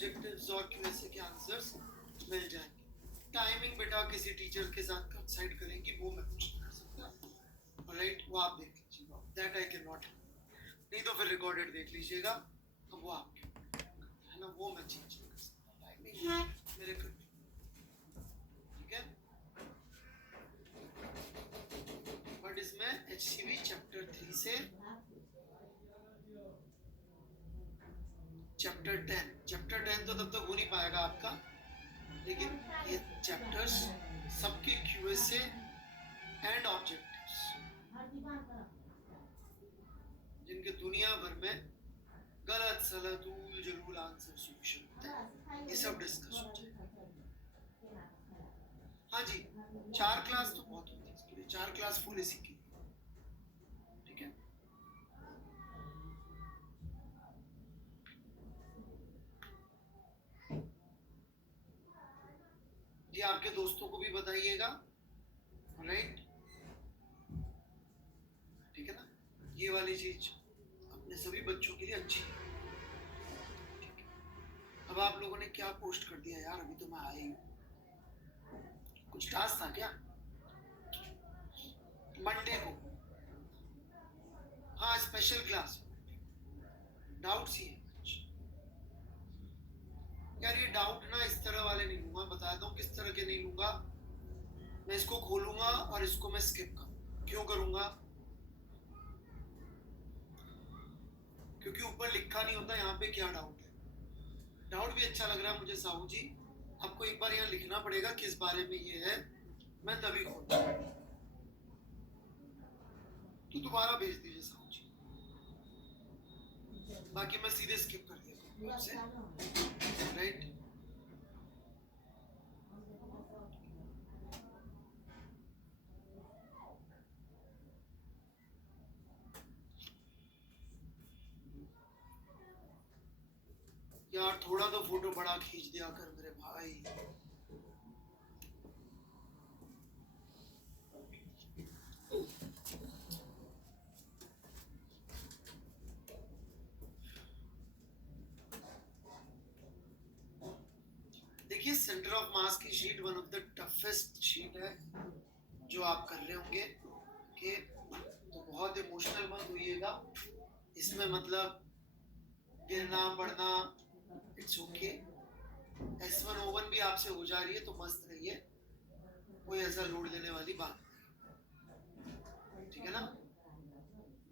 Objectives और क्यूएसए के answers मिल जाएंगे। टाइमिंग बेटा किसी टीचर के साथ कंसल्ट करेंगे, वो मैं कुछ नहीं कर सकता। ऑलराइट, वो आप देख लीजिएगा, दैट आई कैन नॉट। नहीं तो फिर रिकॉर्डेड देख लीजिएगा, अब वो आपके है ना, वो मैं चेंज नहीं कर सकता टाइमिंग मेरे कर। ठीक है, बट इसमें एचसीवी चैप्टर 3 से चैप्टर 10 तो तब तक हो नहीं पाएगा आपका, लेकिन ये चैप्टर्स सबके क्यूएसए एंड ऑब्जेक्टिव्स जिनके दुनिया भर में गलत सलत उल जलूल आंसर सॉल्यूशन होते हैं, ये सब डिस्कस हो जाएगा। हाँ जी, 4 क्लास तो बहुत होती है इसके लिए, 4 क्लास फुल इसी की। ठीक है, जी आपके दोस्तों को भी बताइएगा, राइट? ठीक है ना, ये वाली चीज अपने सभी बच्चों के लिए अच्छी है। ठीक है, अब आप लोगों ने क्या पोस्ट कर दिया यार, अभी तो मैं आया ही, कुछ टास्क था क्या मंडे को? हाँ, स्पेशल क्लास, डाउट्स ही है। यार ये डाउट ना इस तरह वाले नहीं लूंगा, बताता हूँ किस तरह के नहीं लूंगा। मैं इसको खोलूंगा और इसको मैं स्किप करूंगा। क्यों करूंगा? क्योंकि ऊपर लिखा नहीं होता यहाँ पे क्या डाउट है। डाउट भी अच्छा लग रहा है मुझे साहू जी, आपको एक बार यहाँ लिखना पड़ेगा किस बारे में ये है, मैं तभी खोलूंगा। तो दोबारा भेज दीजिए साहू जी, बाकी मैं सीधे स्किप कर दिया आपसे, राइट? यार थोड़ा तो फोटो बड़ा खींच दिया कर मेरे भाई। देखिए, सेंटर ऑफ मास की sheet one of the toughest sheet है जो आप कर रहे होंगे कि, तो बहुत इमोशनल मत होइएगा इसमें, मतलब गिरना पड़ना इट्स ओके। S1O1 भी आपसे हो जा रही है तो मस्त रहिए, कोई ऐसा लोड लेने वाली बात नहीं। ठीक है ना,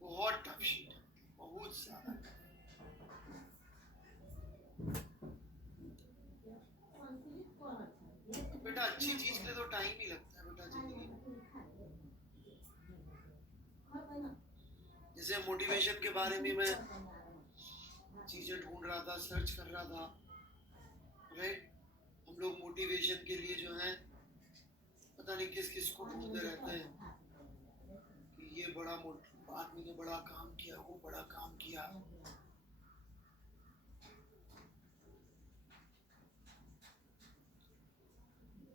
बहुत टफ शीट है, बहुत ज्यादा। बेटा अच्छी चीज के लिए तो टाइम ही लगता है बेटा जिंदगी में। जैसे मोटिवेशन के बारे में मैं चीजें ढूंढ रहा था, सर्च कर रहा था, राइट? हम लोग मोटिवेशन के लिए जो है पता नहीं किस किस को ढूंढते रहते हैं कि ये बड़ा आदमी ने बड़ा काम किया, वो बड़ा काम किया।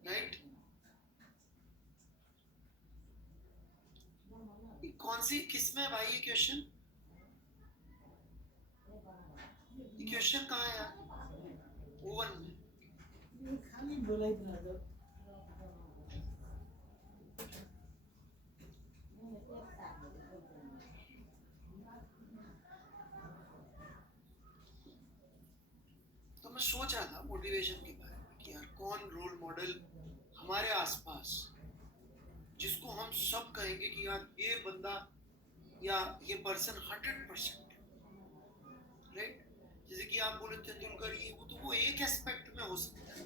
राइट? कौन सी किसमें भाई ये क्वेश्चन? ये क्वेश्चन कहाँ है यार? ओवन में खाली बोलाई दो। तो मैं सोच रहा था मोटिवेशन के बारे में कि यार कौन रोल मॉडल हमारे आसपास जिसको हम सब कहेंगे कि यार ये बंदा या ये पर्सन 100%, राइट? जैसे कि आप बोले तेंदुलकर, ये वो तो वो एक एस्पेक्ट में हो सकता है,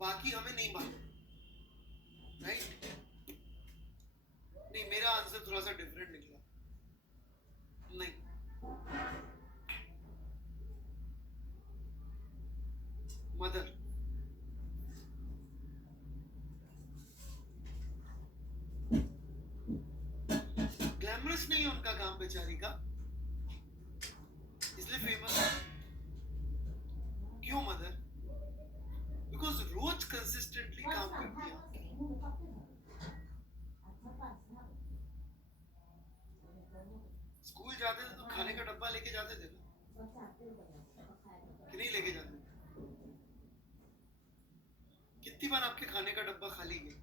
बाकी हमें नहीं मालूम, राइट? नहीं, मेरा आंसर थोड़ा सा डिफरेंट निकला। नहीं, मदर। ग्लैमरस नहीं है उनका काम बेचारी का, इसलिए फेमस है। क्यों मदर? बिकॉज रोज कंसिस्टेंटली काम करती है। स्कूल जाते थे तो खाने का डब्बा लेके जाते थे ना, कि नहीं लेके जाते? कितनी बार आपके खाने का डब्बा खाली गया?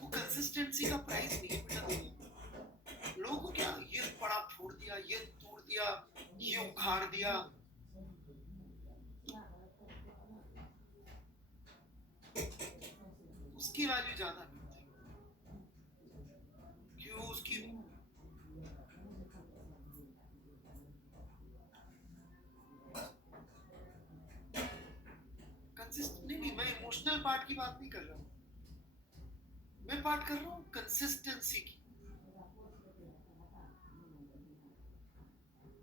वो कंसिस्टेंसी का प्राइस नहीं है बेटा दुनिया में। लोगों को क्या, ये पड़ा फोड़ दिया, ये तोड़ दिया, ये उखाड़ दिया, उसकी वैल्यू ज्यादा नहीं थी। क्यों? उसकी कंसिस्ट नहीं, मैं इमोशनल पार्ट की बात नहीं कर रहा हूँ, मैं बात कर रहा हूँ कंसिस्टेंसी की।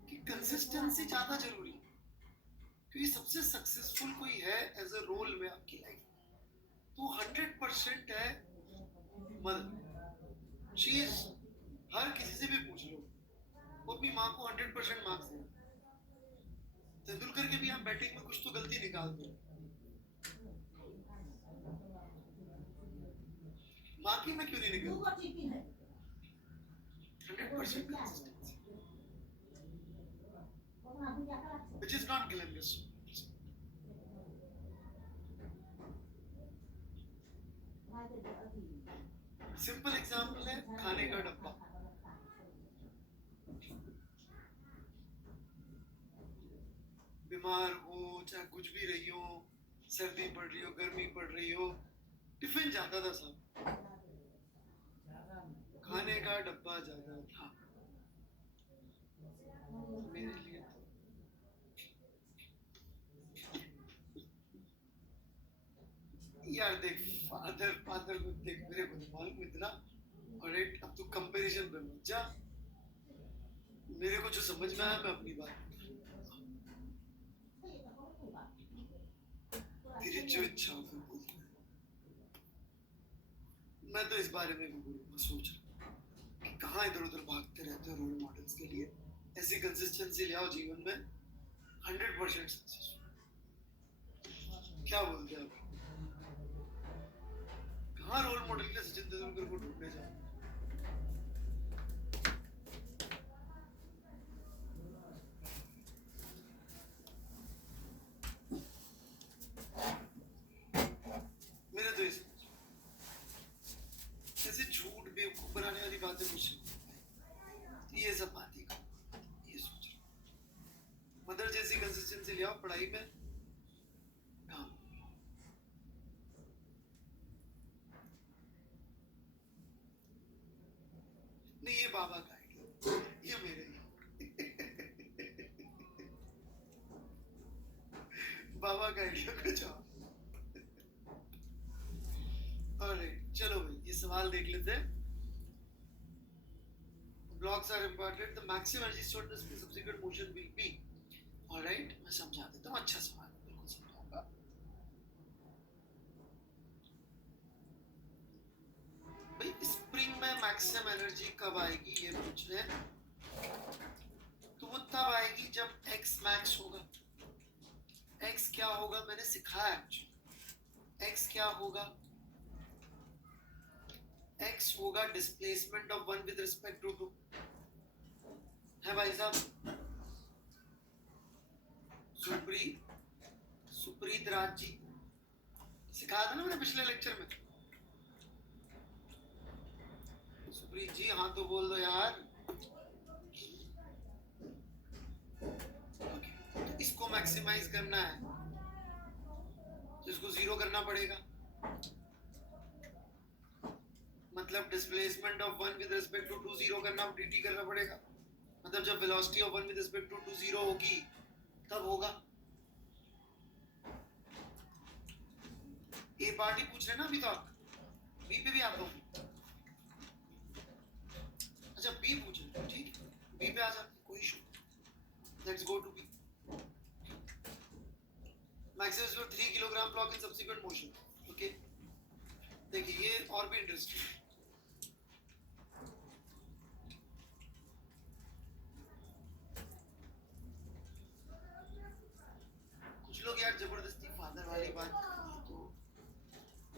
कि कंसिस्टेंसी ज्यादा जरूरी है, क्योंकि सबसे सक्सेसफुल कोई है एज अ रोल में आपकी लाइफ, तो 100% है मदर। शी इज, हर किसी से भी पूछ लो, वो अपनी माँ को 100% मार्क्स दे। तेंदुलकर के भी हम बैटिंग में कुछ तो गलती निकालते हैं, माँ की में क्यों नहीं निकलती? 100% consistency, which is not glamorous. Simple example है खाने का डब्बा। बीमार हो, चाहे कुछ भी रही हो, सर्दी पड़ रही हो, गर्मी पड़ रही हो, टिफिन जाता था सब, खाने का डब्बा जाता था मेरे लिए। यार देख, फादर फादर को देख, मेरे को मालूम इतना, और एक अब तू कंपैरिजन पे मत जा, मेरे को जो समझ में आया मैं अपनी बात, तेरी जो इच्छा हो फिर बोल। मैं तो इस बारे में भी बोलूंगा, सोच कि कहाँ इधर उधर भागते रहते हो रोल मॉडल्स के लिए, ऐसी कंसिस्टेंसी ले आओ जीवन में, 100% सक्सेसफुल। क्या बोलते हैं आप? कहाँ रोल मॉडल के सचिन तेंदुलकर को ढूंढने जाओ? मेरे तो ऐसे झूठ बेवकूफ बनाने वाली बातें कुछ नहीं, ये सब बात ही ये सोच रहा, मदर जैसी कंसिस्टेंसी ले आओ पढ़ाई में, काम। नहीं, ये बाबा का आइडिया, ये मेरे बाबा का आइडिया कुछ और। चलो भाई, ये सवाल देख लेते हैं। Blocks are imparted. The maximum energy stored in the subsequent motion will be. Alright, मैं समझा देता हूँ, अच्छा सवाल है, बिल्कुल समझाऊंगा। भाई स्प्रिंग में मैक्सिमम एनर्जी कब आएगी ये पूछ रहे हैं, तो वो तब आएगी जब x मैक्स होगा। x क्या होगा मैंने सिखाया है, x क्या होगा, x होगा displacement of one with respect to two, है भाई साहब? सुप्रीत राज जी सिखाया था ना मैंने पिछले लेक्चर में। सुप्रीत जी हाँ तो बोल दो यार। तो इसको मैक्सिमाइज करना है तो इसको 0 करना पड़ेगा, मतलब displacement of one with respect to two 0 करना, dt करना पड़ेगा, मतलब जब velocity of one with respect to two 0 होगी तब होगा। ए पार्टी पूछ रहे ना अभी तक, बी पे भी आता हूँ। अच्छा बी पूछ रहे, ठीक है बी पे आ जाते, कोई issue. Let's go to B. Maximum for 3 kilogram block in subsequent motion. Okay देखिए ये और भी इंटरेस्टिंग है। कुछ लोग यार जबरदस्ती फादर वाली बात करते हैं, तो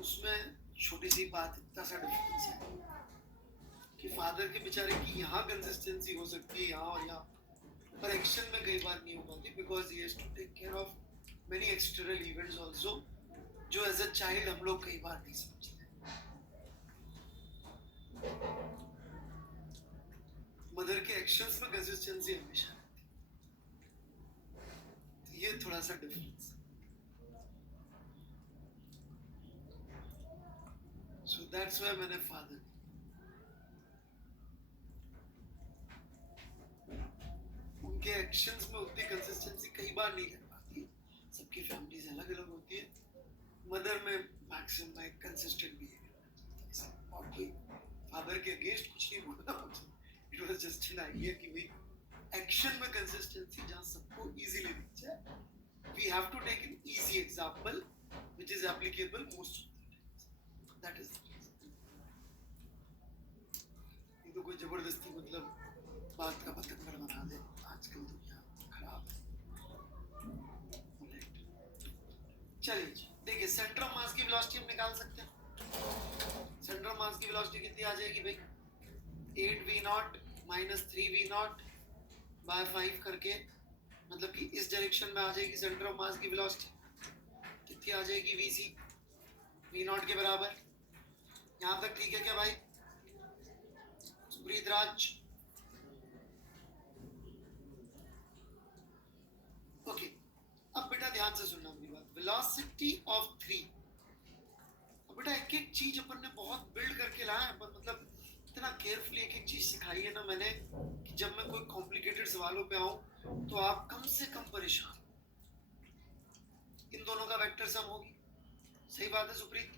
उसमें छोटी सी बात, इतना सा डिफरेंस है कि फादर के बेचारे की यहाँ कंसिस्टेंसी हो सकती है, यहाँ और यहाँ, पर एक्शन में कई बार नहीं हो पाती, because he has to take care of many external events also, जो एज अ चाइल्ड हम लोग कई बार नहीं समझते। मदर के एक्शंस में कंसिस्टेंसी हमेशा रहती है, ये थोड़ा सा डिफरेंस। सो दैट्स व्हाई मैंने फादर, उनके एक्शंस में उतनी कंसिस्टेंसी कई बार नहीं कर पाती, सबकी फैमिलीज अलग अलग होती है। मदर में मैक्सिमम एक कंसिस्टेंट बिहेवियर, और कोई फादर के अगेंस्ट कुछ नहीं बोलना मुझे, it was just an idea कि भाई एक्शन में कंसिस्टेंसी जहाँ सबको इजीली दिख जाए, we have to take an easy example which is applicable most of the times, that is ये तो कोई जबरदस्ती मतलब बात का पतंगर बना दे, आजकल दुनिया खराब है। चलिए देखिए, सेंटर ऑफ मास की वेलोसिटी हम निकाल सकते हैं। सेंटर ऑफ मास की वेलोसिटी कितनी आ जाएगी भाई, 8v0 माइनस 3v0 बाय 5 करके, मतलब कि इस डायरेक्शन में आ जाएगी सेंटर ऑफ मास की वेलोसिटी, कितनी आ जाएगी vc, v0 के बराबर। यहाँ तक ठीक है क्या भाई सुप्रीत राज? ओके, अब बेटा ध्यान से सुनना मेरी बात, वेलोसिटी ऑफ 3। अब बेटा एक एक चीज अपन ने बहुत बिल्ड करके लाया है, मतलब इतना केयरफुली एक एक चीज सिखाई है ना मैंने, कि जब मैं कोई कॉम्प्लिकेटेड सवालों पे आऊं तो आप कम से कम परेशान। इन दोनों का वेक्टर सम होगी, सही बात है सुप्रीत?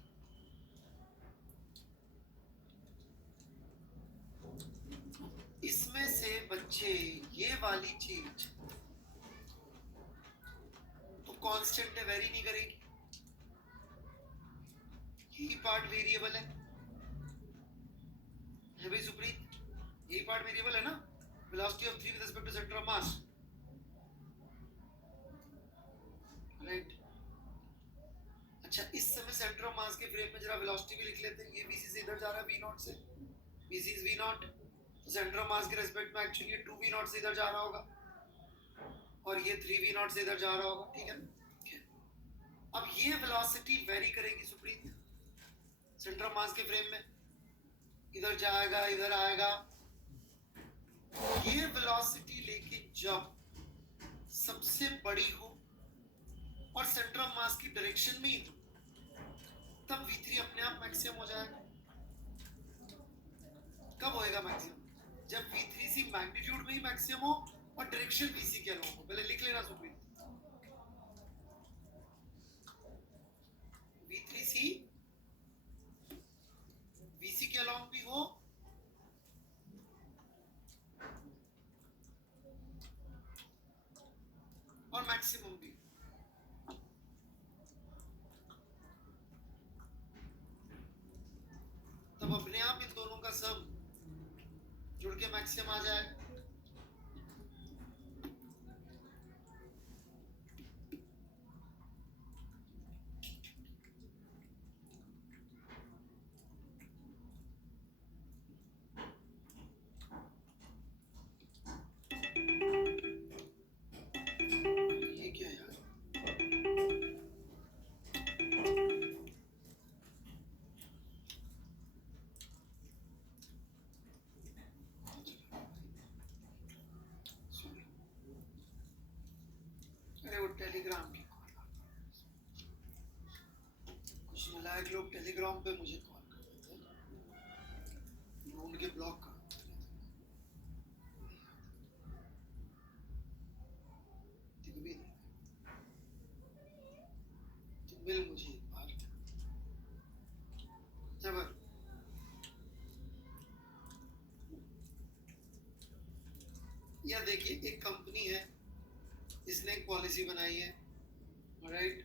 इसमें से बच्चे ये वाली चीज तो कांस्टेंट है, वेरी नहीं करेगी, यही पार्ट वेरिएबल है भाई सुप्रीत, यही पार्ट वेरिएबल है ना, velocity of 3 with respect to centre of mass, right? अच्छा, इस समय सेंटर ऑफ मास के फ्रेम में जरा वेलोसिटी भी लिख लेते हैं, ये vc से इधर जा रहा है v0 से, vc इज v0, तो सेंटर ऑफ मास के रिस्पेक्ट में एक्चुअली ये 2v0 से इधर जा रहा होगा, और ये 3v0 से इधर जा रहा होगा, ठीक है? अब ये वेलोसिटी वेरी करेगी सुप्रीत, सेंटर ऑफ मास के फ्रेम में इधर जाएगा इधर आएगा, ये वेलोसिटी लेके जब सबसे बड़ी हो और सेंटर ऑफ मास की डायरेक्शन में ही हो, तब v3 अपने आप मैक्सिमम हो जाएगा। कब होएगा मैक्सिमम? जब v3c मैग्नीट्यूड में ही मैक्सिमम हो और डायरेक्शन vc के अलोंग हो। पहले लिख लेना सुप्रीत, v3c vc के अलोंग भी हो और मैक्सिमम भी, तब अपने आप इन दोनों का सम जुड़ के मैक्सिमम आ जाएगा। ये क्या यार, अरे वो टेलीग्राम की कॉल, कुछ नालायक लोग टेलीग्राम पे मुझे कॉल कर रहे थे, मैं उनके ब्लॉक कर मिल मुझे एक बार, जबर या देखिए, एक कंपनी है, इसने एक पॉलिसी बनाई है, राइट?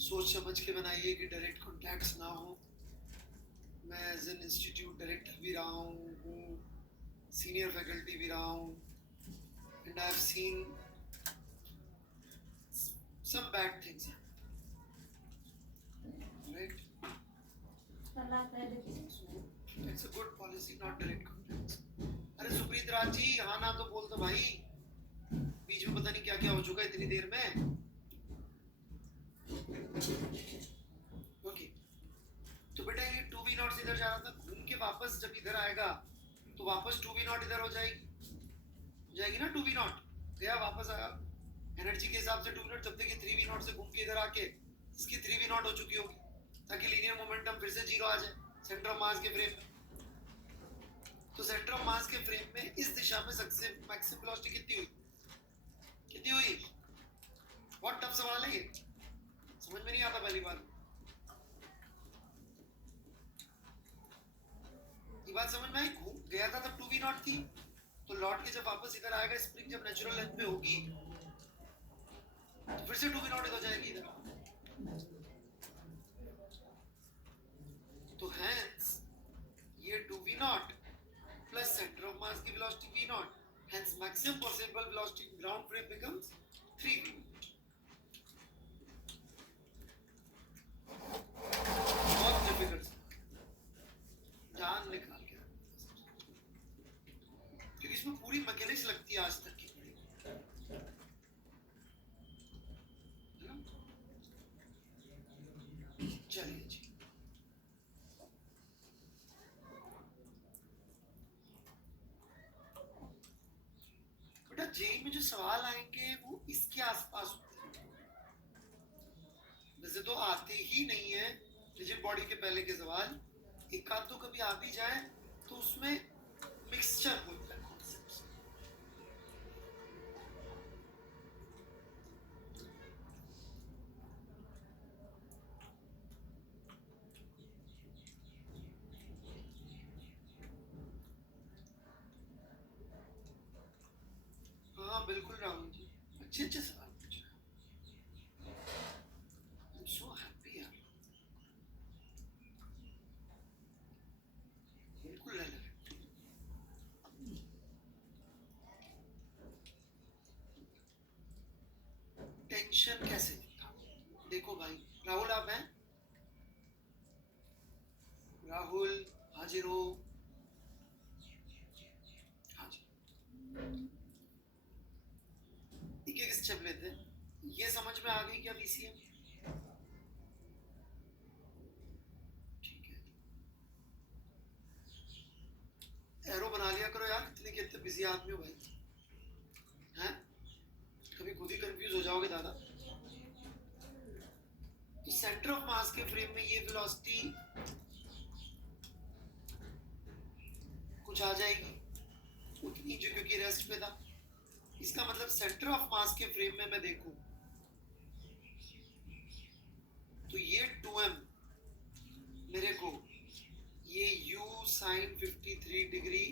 सोच समझ के बनाई है कि डायरेक्ट कॉन्टैक्ट्स ना हो। मैं एज एन इंस्टीट्यूट डायरेक्टर भी रहा हूँ, सीनियर फैकल्टी भी रहा हूँ, and I have seen some bad things, right? It's a good policy, not direct conflict. अरे सुप्रीत राज जी, हाँ ना तो बोल दो भाई, बीच में पता नहीं क्या क्या हो चुका है इतनी देर में। ओके, तो बेटा ये 2v0 से इधर जा रहा था, घूम के वापस जब इधर आएगा तो वापस 2v0 इधर हो जाएगी ना 2v0, गया वापस आया एनर्जी के हिसाब से 2v0, तब तक ये 3v0 से घूम के इधर आके इसकी 3v0 हो चुकी होगी, ताकि लीनियर मोमेंटम फिर से 0 आ जाए सेंटर ऑफ मास के फ्रेम में। तो सेंटर ऑफ मास के फ्रेम में इस दिशा में मैक्सिमम वेलोसिटी कितनी हुई? बहुत टफ सवाल है ये, समझ में नहीं आता पहली बार। ये बात समझ में आई? घूम गया था तब 2v0 थी, तो लौट के जब वापस इधर आएगा, स्प्रिंग जब नेचुरल लेंथ पे होगी तो फिर से 2v0 इधर जाएगी इधर। तो हेंस ये 2v0 प्लस सेंटर ऑफ मास की velocity v0, hence maximum possible velocity ground frame becomes 3v0। बहुत डिफिकल्ट जान निकाल के, क्योंकि इसमें पूरी मैकेनिक्स लगती है आज तक की। चलिए जी, बेटा जेई में जो सवाल आएंगे वो इसके आसपास होते हैं, वैसे तो आते ही नहीं है रिजिड बॉडी के पहले के सवाल, एक आध तो कभी आ भी जाए तो उसमें मिक्सचर होता है कॉन्सेप्ट्स। हाँ बिल्कुल राहुल जी, अच्छे अच्छे सवाल पूछ रहे हैं, आई एम सो हैप्पी यार, बिल्कुल रेलेवेंट। टेंशन कैसे दिखता? देखो भाई, राहुल आप हैं? राहुल हाजिर हो? हाँ जी, एक एक स्टेप लेते हैं। ये समझ में आ गई क्या वीसीएम? ठीक है, एरो बना लिया करो यार, कितने बिजी आदमी हो भाई, हैं? कभी खुद ही कंफ्यूज हो जाओगे दादा। तो सेंटर ऑफ मास के फ्रेम में ये वेलोसिटी कुछ आ जाएगी उतनी जो क्योंकि रेस्ट पे था। इसका मतलब सेंटर ऑफ मास के फ्रेम में मैं देखूं तो ये 2m मेरे को ये u sin 53 डिग्री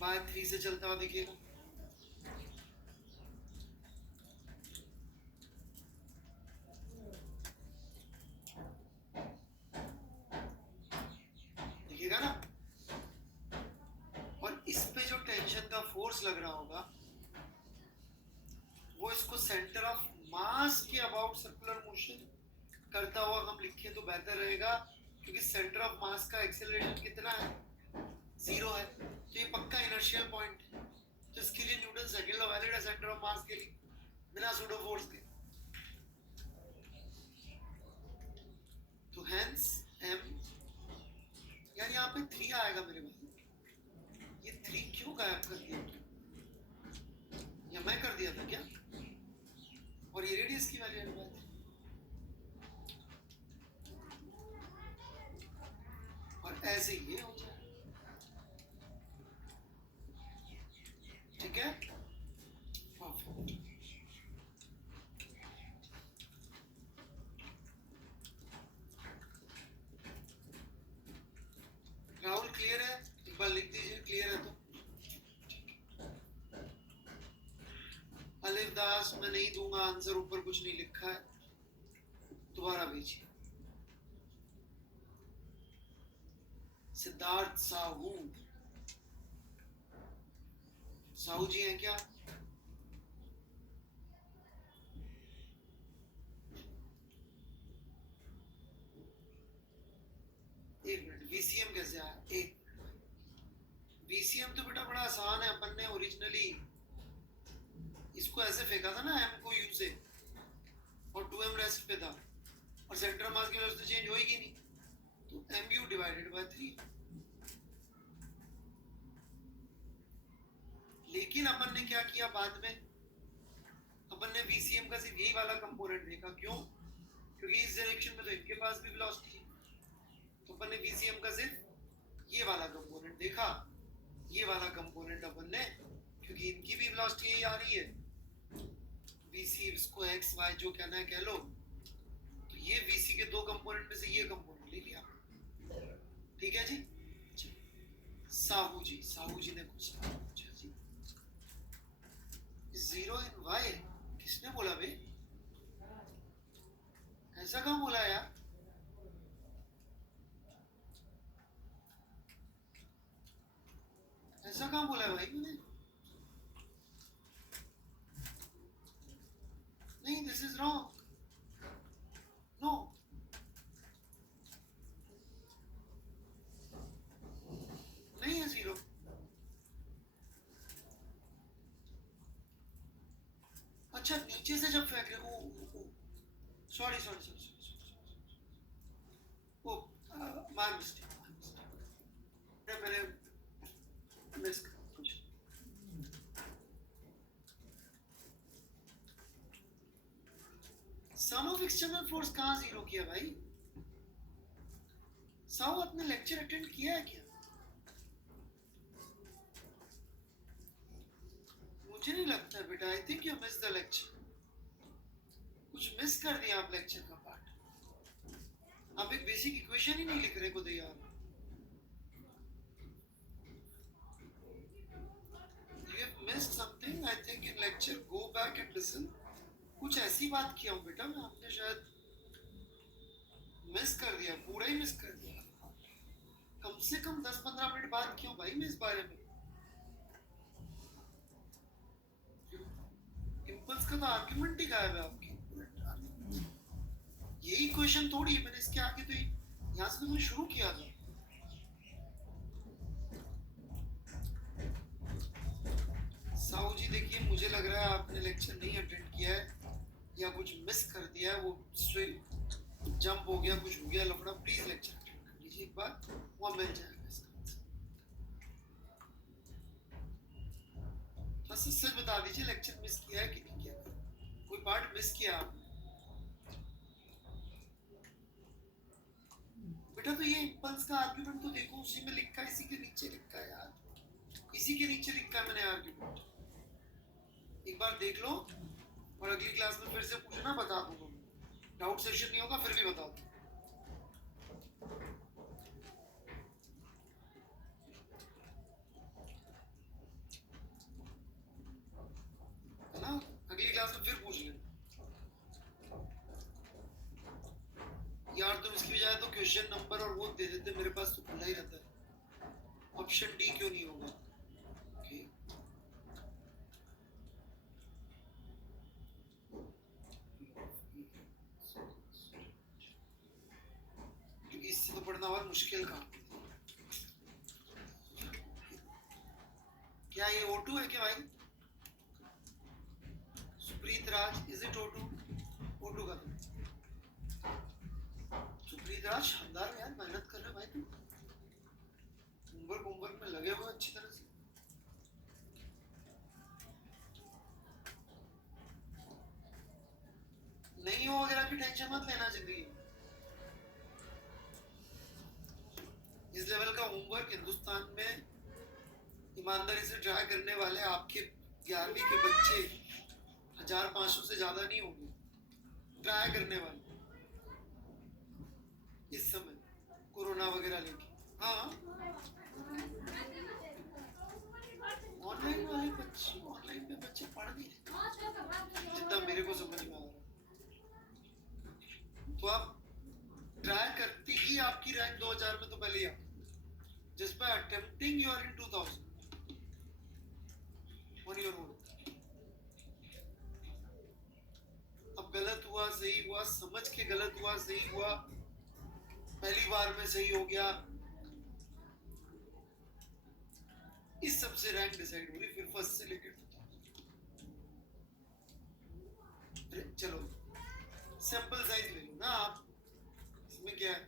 बाय 3 से चलता हुआ दिखेगा। दिखेगा ना? और इस पे जो टेंशन का फोर्स लग रहा होगा वो इसको सेंटर ऑफ मास के अबाउट सर्कुलर मोशन करता हुआ हम लिखें तो बेहतर रहेगा, क्योंकि सेंटर ऑफ मास का एक्सेलरेशन कितना है? 0 है, तो ये पक्का इनर्शियल पॉइंट है, तो इसके लिए न्यूटन सेकंड लॉ वैलिड है सेंटर ऑफ मास के लिए बिना सूडो फोर्स के। तो हेंस m, यार यहाँ पे 3 आएगा मेरे भाई, ये 3 क्यों गायब कर दिया, या मैं कर दिया था क्या? और ये रेडियस की वैल्यू है, और ऐसे ये हो जाए, ठीक है? राहुल क्लियर है? एक बार लिख दीजिए क्लियर है तो। अलिफ दास मैं नहीं दूंगा आंसर, ऊपर कुछ नहीं लिखा है, दोबारा भेजिए। सिद्धार्थ साहू, साहू जी हैं क्या? फाइनली इसको ऐसे फेंका था ना एम को यू से और 2m रेस्ट पे था और सेंटर मास की वेलोसिटी चेंज होगी नहीं, तो mu डिवाइडेड बाय 3। लेकिन अपन ने क्या किया बाद में, अपन ने VCM का सिर्फ यही वाला कंपोनेंट देखा। क्यों? क्योंकि इस डायरेक्शन में तो इनके पास भी वेलोसिटी है, तो अपन ने VCM का सिर्फ ये वाला कंपोनेंट देखा। ये वाला कंपोनेंट अपन ने, क्योंकि इनकी भी वेलोसिटी यही आ रही है, VC इसको x y जो कहना है कह लो, तो ये VC के दो कंपोनेंट में से ये कंपोनेंट ले लिया। ठीक है जी। साहू जी ने कुछ पूछा जी, 0 इन y किसने बोला बे? ऐसा कहाँ बोला यार? ऐसा कहाँ बोला है भाई मैंने? नहीं, दिस इज रॉन्ग। नो, नहीं है 0। अच्छा, नीचे से जब फेंक रहे, ओ सॉरी, ओ माय मिस्टेक, मैंने मिस कुछ। सम ऑफ एक्सटर्नल फोर्स कहाँ 0 किया भाई? साहू आपने लेक्चर अटेंड किया है क्या? मुझे नहीं लगता बेटा, I think you miss the lecture. कुछ मिस कर दिया आप लेक्चर का पार्ट। आप एक बेसिक इक्वेशन ही नहीं लिख रहे खुद यार। You have missed something. I think in lecture go back and listen. कुछ ऐसी बात किया हूँ बेटा मैं, आपने शायद मिस कर दिया, पूरा ही मिस कर दिया। कम से कम 10-15 मिनट बात किया हूँ भाई मैं इस बारे में। इम्पल्स का तो आर्गुमेंट ही गायब है आपकी। यही क्वेश्चन थोड़ी है, मैंने इसके आगे तो यहाँ से तो मैंने शुरू किया था। साहू जी देखिए, मुझे लग रहा है आपने लेक्चर नहीं अटेंड किया है या कुछ मिस कर दिया है, वो जंप हो गया, कुछ हो गया लफड़ा। प्लीज लेक्चर अटेंड कर लीजिए एक बार, वहाँ मिल जाएगा इसका आंसर। बस सच बता दीजिए लेक्चर मिस किया है कि नहीं किया, कोई पार्ट मिस किया आपने? बेटा तो ये इम्पल्स का आर्गुमेंट तो देखो, उसी में लिखा है, इसी के नीचे लिखा है यार, इसी के नीचे लिखा है मैंने आर्गुमेंट। एक बार देख लो और अगली क्लास में फिर से पूछना, बता दूंगा। डाउट सेशन नहीं होगा फिर भी बता दूंगा। है ना? अगली क्लास में फिर पूछ लेना यार। तुम इसकी बजाय तो क्वेश्चन नंबर और वो दे देते, मेरे पास तो खुला ही रहता है। ऑप्शन डी क्यों नहीं होगा? इससे तो पढ़ना और मुश्किल काम। क्या ये O2 है क्या भाई? सुप्रीत राज, इज इट O2? O2 का तो सुप्रीत राज शानदार यार, मेहनत कर रहे भाई तुम, होमवर्क में लगे हुए अच्छी तरह से। नहीं हो वगैरह की टेंशन मत लेना जिंदगी। इस लेवल का होमवर्क हिंदुस्तान में ईमानदारी से ट्राई करने वाले आपके 11वीं के बच्चे 1500 से ज्यादा नहीं होंगे ट्राई करने वाले इस समय, कोरोना वगैरह लेके। हाँ, ऑनलाइन में बच्चे पढ़ नहीं रहे जितना मेरे को समझ में आ रहा। तो आप ट्राई करते ही आपकी रैंक 2000 में तो पहले ही आ, just by attempting you are in 2000 on your own। अब गलत हुआ सही हुआ, समझ के गलत हुआ सही हुआ, पहली बार में सही हो गया, इस सब से रैंक डिसाइड हो रही, फिर फर्स्ट से लेकर चलो सैंपल साइज ले लो ना आप, इसमें क्या है,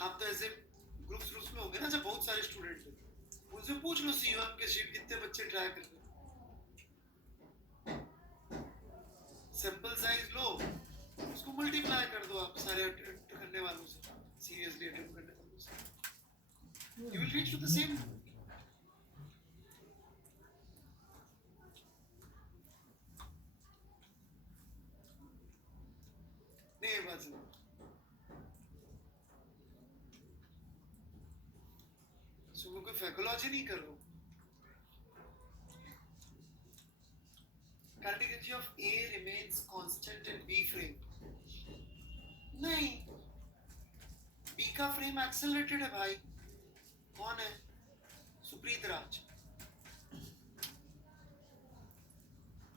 आप तो ऐसे ग्रुप्स में होंगे ना जब बहुत सारे स्टूडेंट हैं, उनसे पूछ लो C1 के शीट कितने बच्चे ट्राई कर रहे हैं, सैंपल साइज लो, उसको मल्टीप्लाई कर दो आप सारे अटेम्प्ट करने वालों से, सीरियसली अटेम्प्ट करने वालों से, you will reach to the same. नहीं बात सुनो, सुनो कोई फैकोलॉजी नहीं करो, Cartography of A remains constant in B frame. नहीं, B का फ्रेम एक्सेलरेटेड है भाई, कौन है, सुप्रीत राज,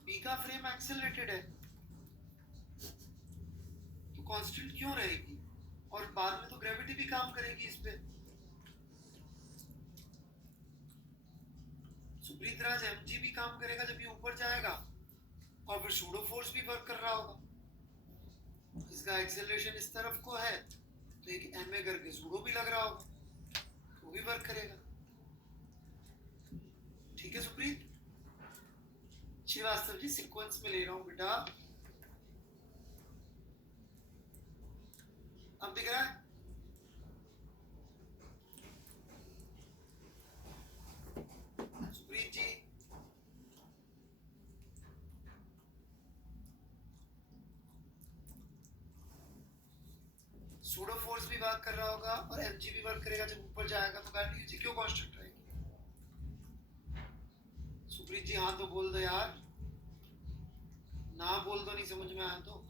B का फ्रेम एक्सेलरेटेड है, तो कांस्टेंट क्यों रहेगी, और बाद में तो ग्रेविटी भी काम करेगी इस पे, सुप्रीत राज mg भी काम करेगा जब ये ऊपर जाएगा, और फिर सूडो फोर्स भी वर्क कर रहा होगा, इसका एक्सेलरेशन इस तरफ को है, तो एक ma करके सूडो भी लग रहा होगा, वो भी वर्क करेगा, ठीक है सुप्रीत, श्रीवास्तव जी सीक्वेंस में ले रहा हूं बेटा, अब दिख रहा है, सुप्रीत जी सूडो फोर्स भी वर्क कर रहा होगा और mg भी वर्क करेगा जब ऊपर जाएगा, तो कैलकुलेट क्यों कांस्टेंट रहेगी, सुप्रीत जी हाँ तो बोल दो यार, ना बोल दो नहीं समझ में आया तो,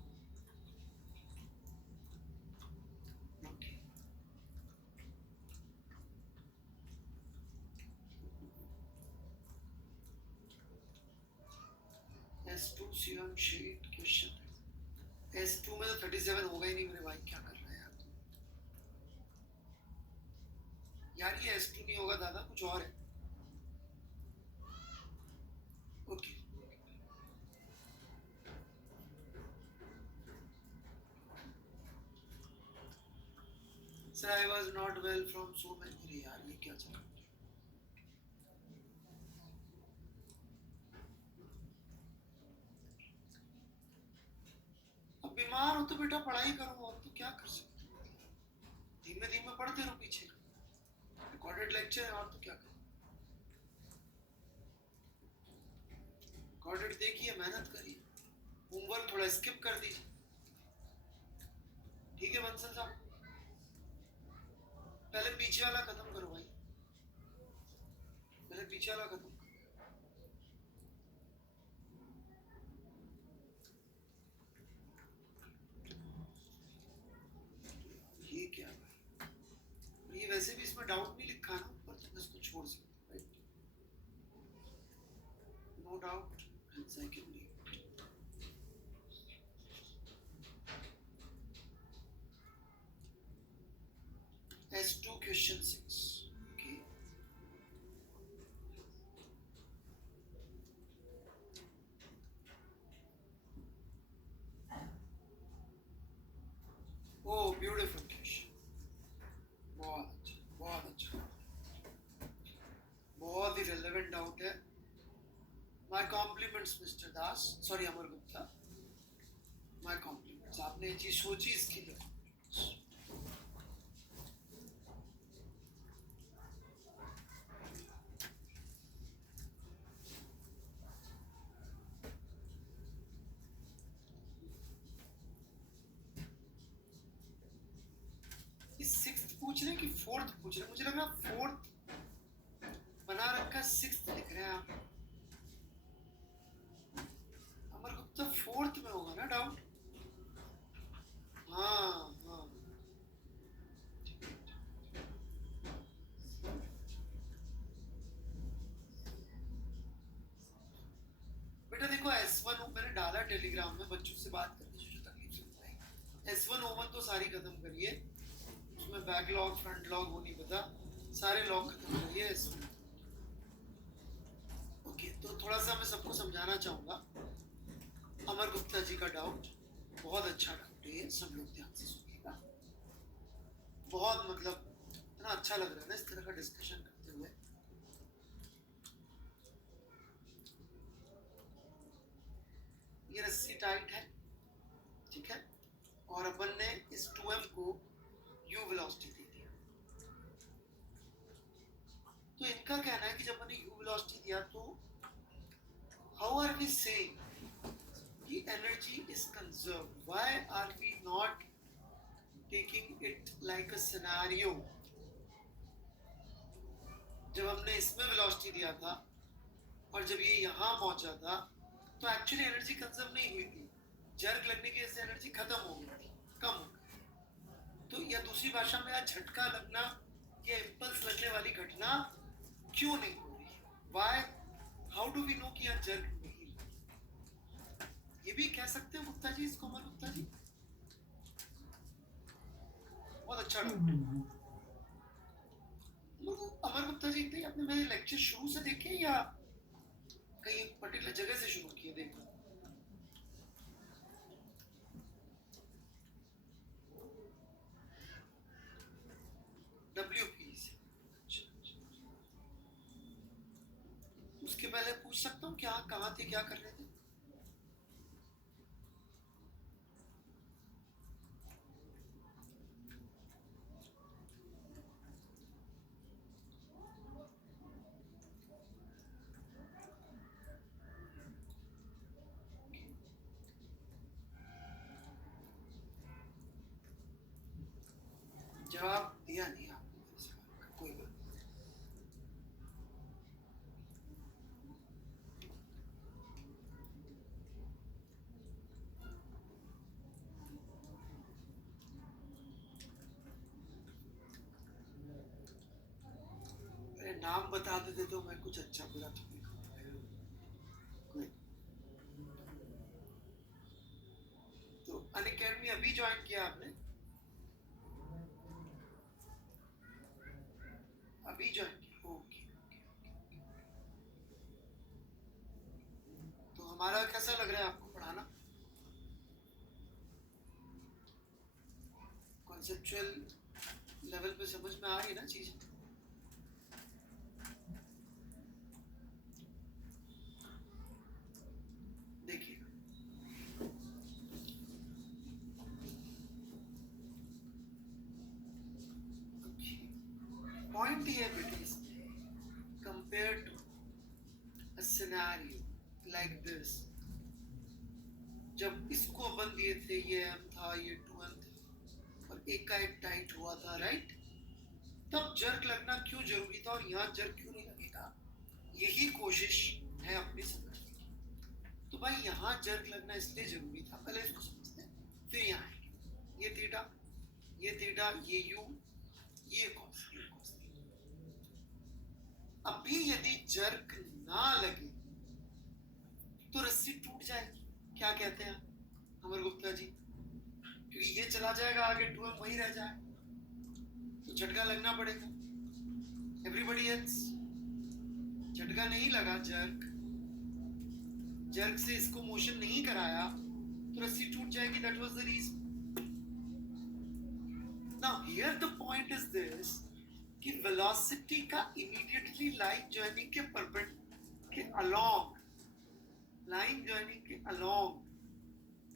S2 CM sheet question, S2 में तो 37 होगा ही नहीं मेरे भाई, क्या कर रहा है यार, यार ये S2 नहीं होगा दादा, कुछ और है, okay Sir, I was not well from so many, यार ये क्या चल रहा है, अब बीमार हो तो बेटा पढ़ाई करो, और तो क्या कर सकते, धीमे धीमे पढ़ते रहो, पीछे रिकॉर्डेड लेक्चर है, और तो क्या करो, रिकॉर्डेड देखिए, मेहनत करिए, होमवर्क थोड़ा स्किप कर दीजिए, ठीक है बंसल साहब, पहले पीछे वाला खत्म करो भाई, पहले पीछे वाला खत्म करो, ये क्या भाई, ये वैसे भी इसमें डाउट नहीं लिखा ना ऊपर, तो इसको छोड़ सकते, right, no doubt, and secondly S2 question 6, okay, oh beautiful question, बहुत अच्छा, बहुत ही relevant doubt है, my compliments Mr. Das, sorry Amar Gupta, my compliments, आपने ये चीज सोची इसके लिए, पूछ रहे हैं कि फोर्थ पूछ रहे हैं, मुझे लग रहा फोर्थ बना रखा, सिक्स्थ लिख रहे हैं आप, अमर गुप्ता फोर्थ में होगा ना डाउट, हाँ हाँ, बेटा देखो S1 मैंने डाला टेलीग्राम में, बच्चों से बात करके जो तकलीफ चल रही है, S1 ओवन तो सारी खत्म करिए, उसमें बैकलॉग फ्रंट लॉग वो नहीं पता, सारे लॉग खत्म करिए, S1 ओके, तो थोड़ा सा मैं सबको समझाना चाहूँगा। अमर गुप्ता जी का डाउट बहुत अच्छा डाउट है, ये सब लोग ध्यान से सुनिएगा। बहुत मतलब इतना अच्छा लग रहा है ना इस तरह का डिस्कशन करते हुए। ये रस्सी टाइट है, ठीक है, और अपन ने इस 2m को u वेलोसिटी दे दिया। तो इनका कहना है कि जब मैंने u वेलोसिटी दिया तो हाउ आर वी सेइंग कि energy is conserved? Why are we not taking it like a scenario? जब हमने इसमें वेलोसिटी दिया था और जब ये यहाँ पहुंचा था तो एक्चुअली एनर्जी कंजर्व नहीं हुई थी, जर्क लगने की वजह से एनर्जी खत्म हो गई थी, कम हो गई। तो या दूसरी भाषा में झटका लगना या इम्पल्स लगने वाली घटना क्यों नहीं हो रही? Why, how do we know कि यहाँ जर्क नहीं लगी? ये भी कह सकते हैं गुप्ता जी इसको, अमर गुप्ता जी। बहुत अच्छा डाउट। अमर गुप्ता जी, आपने मेरे लेक्चर शुरू से देखे या कहीं पर्टिकुलर जगह से शुरू किए देखना? WP से। उसके पहले पूछ सकता हूँ क्या कहाँ थे, क्या कर रहे थे? जवाब दिया नहीं आपने मेरे सवाल का, कोई बात नहीं। अरे नाम बता देते तो मैं कुछ अच्छा बुरा थोड़ी कोई। तो अनअकैडमी अभी ज्वाइन किया आपने? अभी ज्वाइन किया, ओके। तो हमारा कैसा लग रहा है आपको पढ़ाना? कॉन्सेप्चुअल लेवल पे समझ में आ रही ना चीज? देखिए, पॉइंट ये बेटी इसमें, compare to a scenario like this, जब इसको अपन दिए थे, ये m था, ये 2m था और एक का एक टाइट हुआ था, राइट? तब जर्क लगना क्यों जरूरी था और यहाँ जर्क क्यों नहीं लगेगा? यही कोशिश है अपनी समझने की। तो भाई यहाँ जर्क लगना इसलिए जरूरी था, पहले इसको समझते हैं, फिर यहाँ आएंगे। ये थीटा, ये थीटा, ये u, ये cos, ये cos। अभी यदि जर्क ना लगे तो रस्सी टूट जाएगी, क्या कहते हैं अमर गुप्ता जी? क्योंकि ये चला जाएगा आगे, 2m वही रह जाए, तो झटका लगना पड़ेगा। एवरीबॉडी एल्स झटका नहीं लगा, जर्क जर्क से इसको मोशन नहीं कराया तो रस्सी टूट जाएगी। That was the reason. Now here the point is this कि वेलोसिटी का इमीडिएटली लाइन जॉइनिंग के परपेंडिकुलर के अलोंग, लाइन जॉइनिंग के अलोंग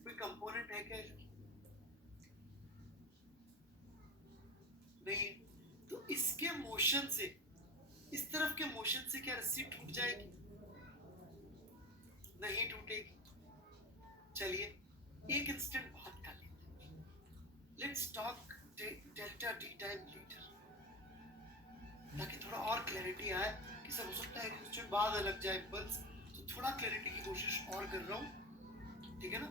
कोई कंपोनेंट है क्या? नहीं। तो इसके मोशन से, इस तरफ के मोशन से क्या रस्सी टूट जाएगी? नहीं टूटेगी। चलिए एक इंस्टेंट बात कर लेते हैं। Let's talk delta T time later, ताकि थोड़ा और क्लैरिटी आए। कि सब हो सकता है एक इंस्टेंट बाद लग जाए इम्पल्स, तो थोड़ा क्लैरिटी की कोशिश और कर रहा हूँ, ठीक है ना?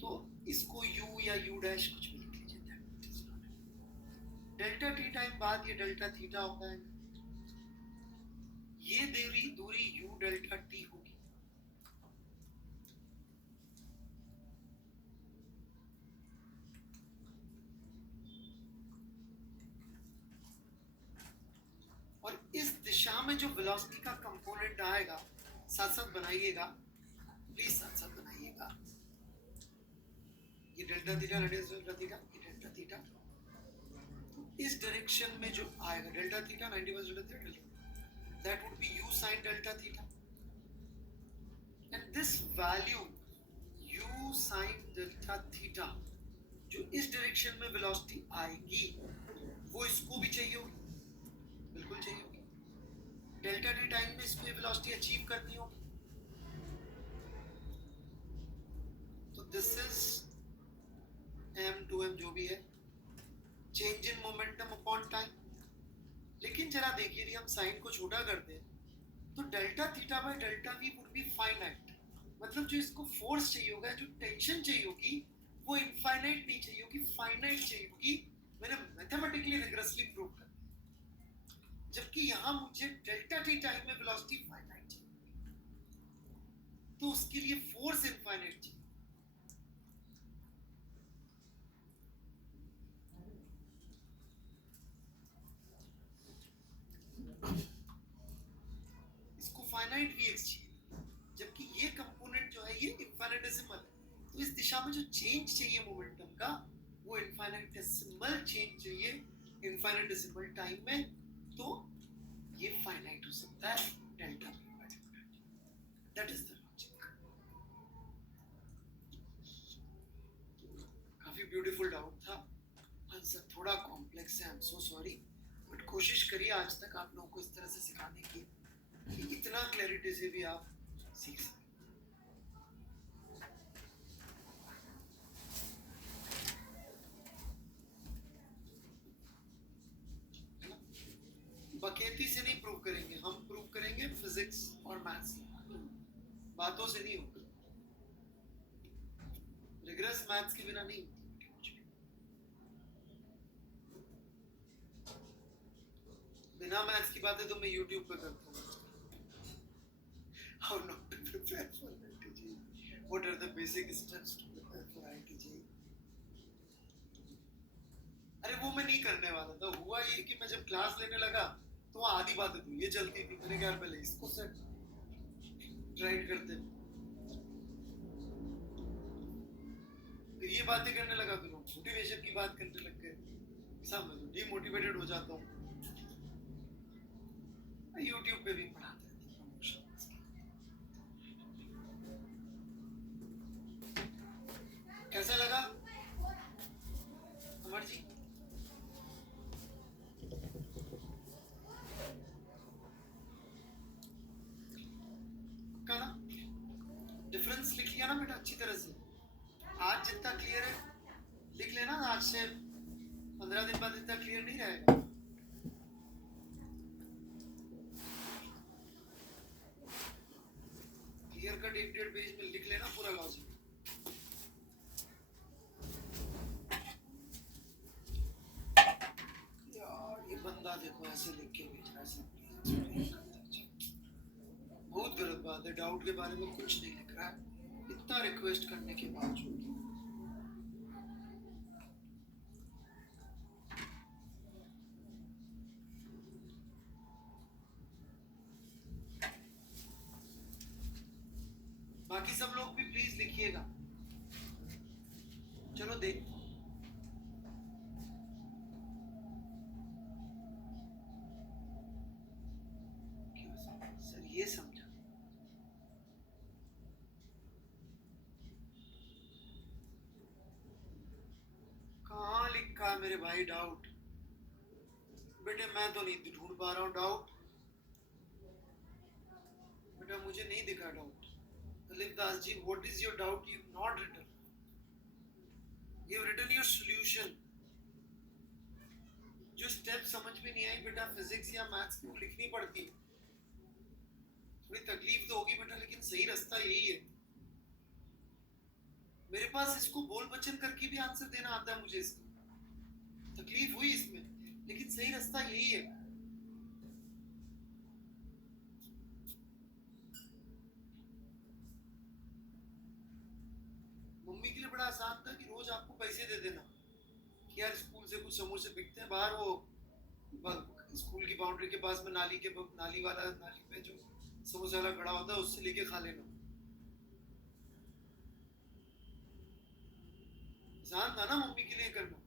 तो इसको u या u डैश कुछ भी लिख लीजिए। डेल्टा टी टाइम बाद ये डेल्टा थीटा होता है, ये दूरी u डेल्टा t होगी। और इस दिशा में जो वेलोसिटी का कंपोनेंट आएगा, साथ साथ बनाइएगा, प्लीज साथ साथ बनाइएगा। ये delta theta radius delta theta, ये डेल्टा थीटा, इस डायरेक्शन में जो आएगा delta theta 90 delta theta, that would be u sin delta theta, and this value u sin delta theta जो इस डायरेक्शन में वेलोसिटी आएगी वो इसको भी चाहिए होगी, बिल्कुल चाहिए होगी। डेल्टा टी टाइम में इसको वेलोसिटी अचीव करनी होगी। तो this is m to m जो भी है, change in momentum upon time. लेकिन जरा देखिए यदि हम साइन को छोटा करते हैं तो delta theta by delta we would be finite, मतलब जो इसको फोर्स चाहिए होगा, जो टेंशन चाहिए होगी, वो इनफाइनाइट नहीं चाहिए होगी, फाइनाइट चाहिए होगी। मैंने मैथमेटिकली रिग्रेसली प्रूव कर दिया, जबकि यहां मुझे डेल्टा टी टाइम में वेलोसिटी फाइनाइट चाहिए, तो उसके लिए फोर्स इनफाइनाइट चाहिए। इसको फाइनाइट vx चाहिए, जबकि ये कंपोनेंट जो है ये इनफाइनाइटेसिमल है। तो इस दिशा में जो चेंज चाहिए मोमेंटम का वो इनफाइनाइटेसिमल चेंज चाहिए इनफाइनाइटेसिमल टाइम में, तो ये फाइनाइट हो सकता है delta we. That is the logic. काफी ब्यूटीफुल डाउट था, आंसर थोड़ा कॉम्प्लेक्स है, I am so sorry, but कोशिश करिए आज तक आप लोगों को इस तरह से सिखाने की कि इतना क्लैरिटी से भी आप सीख सकें। बकेती से नहीं प्रूव करेंगे, हम प्रूव करेंगे फिजिक्स और मैथ्स, बातों से नहीं होगा। रिग्रेस मैथ्स के बिना नहीं होती कुछ भी। बिना मैथ्स की बातें तो मैं यूट्यूब पे करता हूँ। How not to prepare for IIT, what are the basic steps to prepare for IIT। अरे वो मैं नहीं करने वाला था, हुआ ये कि मैं जब क्लास लेने लगा तो आधी बातें तो ये चलती थी, मैंने कहा पहले इसको सेट ट्राई करते, फिर ये बातें करने लगा तो लोग मोटिवेशन की बात करने लग गए, सब मैं तो डीमोटिवेटेड हो जाता हूँ। यूट्यूब पे भी पढ़ाते हैं प्रमोशन। कैसा लगा अमर जी? का ना डिफरेंस लिख लिया ना बेटा अच्छी तरह से? आज जितना क्लियर है लिख लेना, आज से 15 दिन बाद इतना क्लियर नहीं रहेगा। क्लियर कट 1-1.5 पेज में लिख लेना पूरा लॉजिक। यार ये बंदा देखो ऐसे लिख के भेज रहा है, प्लीज एक्सप्लेन कर दीजिए। बहुत गलत बात है, डाउट के बारे में कुछ नहीं लिख रहा है इतना रिक्वेस्ट करने के बावजूद। बाकी सब लोग भी प्लीज लिखिएगा। चलो देख सर ये समझा, कहाँ लिखा है मेरे भाई डाउट? बेटे मैं तो नहीं ढूंढ पा रहा हूँ डाउट, बेटा मुझे नहीं दिखा doubt. Lalit Das ji, what is your doubt? You not written, you have written your solution. जो स्टेप समझ में नहीं आई बेटा फिजिक्स या मैथ्स की, वो लिखनी पड़ती है। थोड़ी तकलीफ तो होगी बेटा, लेकिन सही रास्ता यही है। मेरे पास इसको बोल बचन करके भी आंसर देना आता है मुझे, इसका तकलीफ हुई इसमें, लेकिन सही रास्ता यही है। मम्मी के लिए बड़ा आसान था कि रोज आपको पैसे दे देना कि यार स्कूल से कुछ समोसे बिकते हैं बाहर, वो स्कूल की बाउंड्री के पास में नाली वाला नाली पे जो समोसा वाला खड़ा होता है, उससे लेके खा लेना। आसान था ना मम्मी के लिए करना।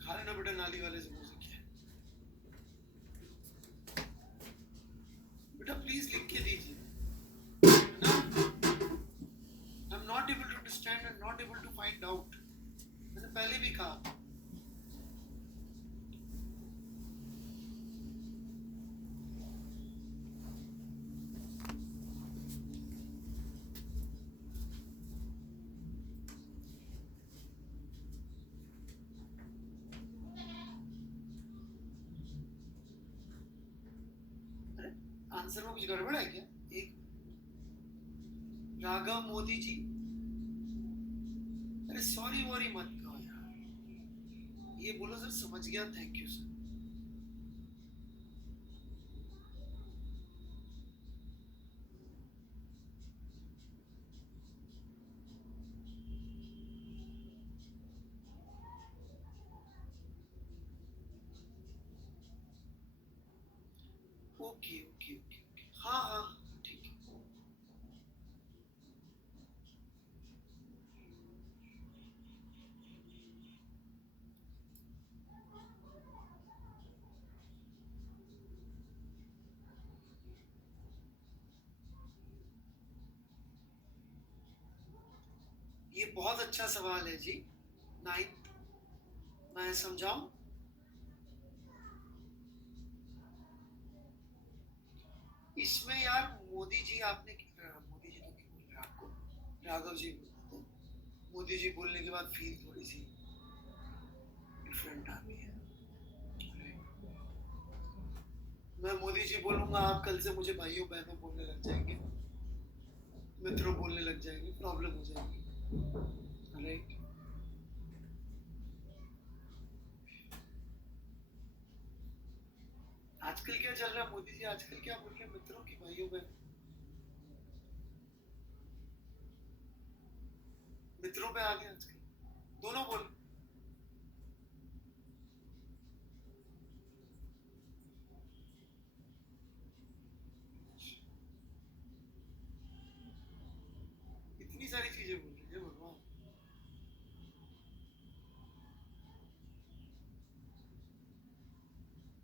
खा लेना बेटा नाली वाले समोसे। क्या है बेटा, प्लीज लिख के दीजिए ना। I am not able to understand and not able to find out. मैंने पहले भी कहा। आंसर में कुछ गड़बड़ है क्या? एक राघव मोदी जी, अरे सॉरी वॉरी मत कहो यार, ये बोलो सर समझ गया, thank you sir. Okay okay okay okay, हाँ हाँ ठीक है। ये बहुत अच्छा सवाल है जी। नाइन्थ, मैं समझाऊं? इसमें यार मोदी जी, आपने मोदी जी तो नहीं बोल रहे आपको, राघव जी बोलते थे। मोदी जी बोलने के बाद फील थोड़ी सी डिफरेंट आती है। मैं मोदी जी बोलूंगा, आप कल से मुझे भाइयों बहनों बोलने लग जाएंगे, मित्रों बोलने लग जाएंगे, प्रॉब्लम हो जाएगी। राइट। आजकल क्या चल रहा है मोदी जी, आजकल क्या बोल रहे हैं, मित्रों की भाइयों बहनों? मित्रों पे आ गए आजकल, दोनों बोल। इतनी सारी चीजें बोल रही है भगवान।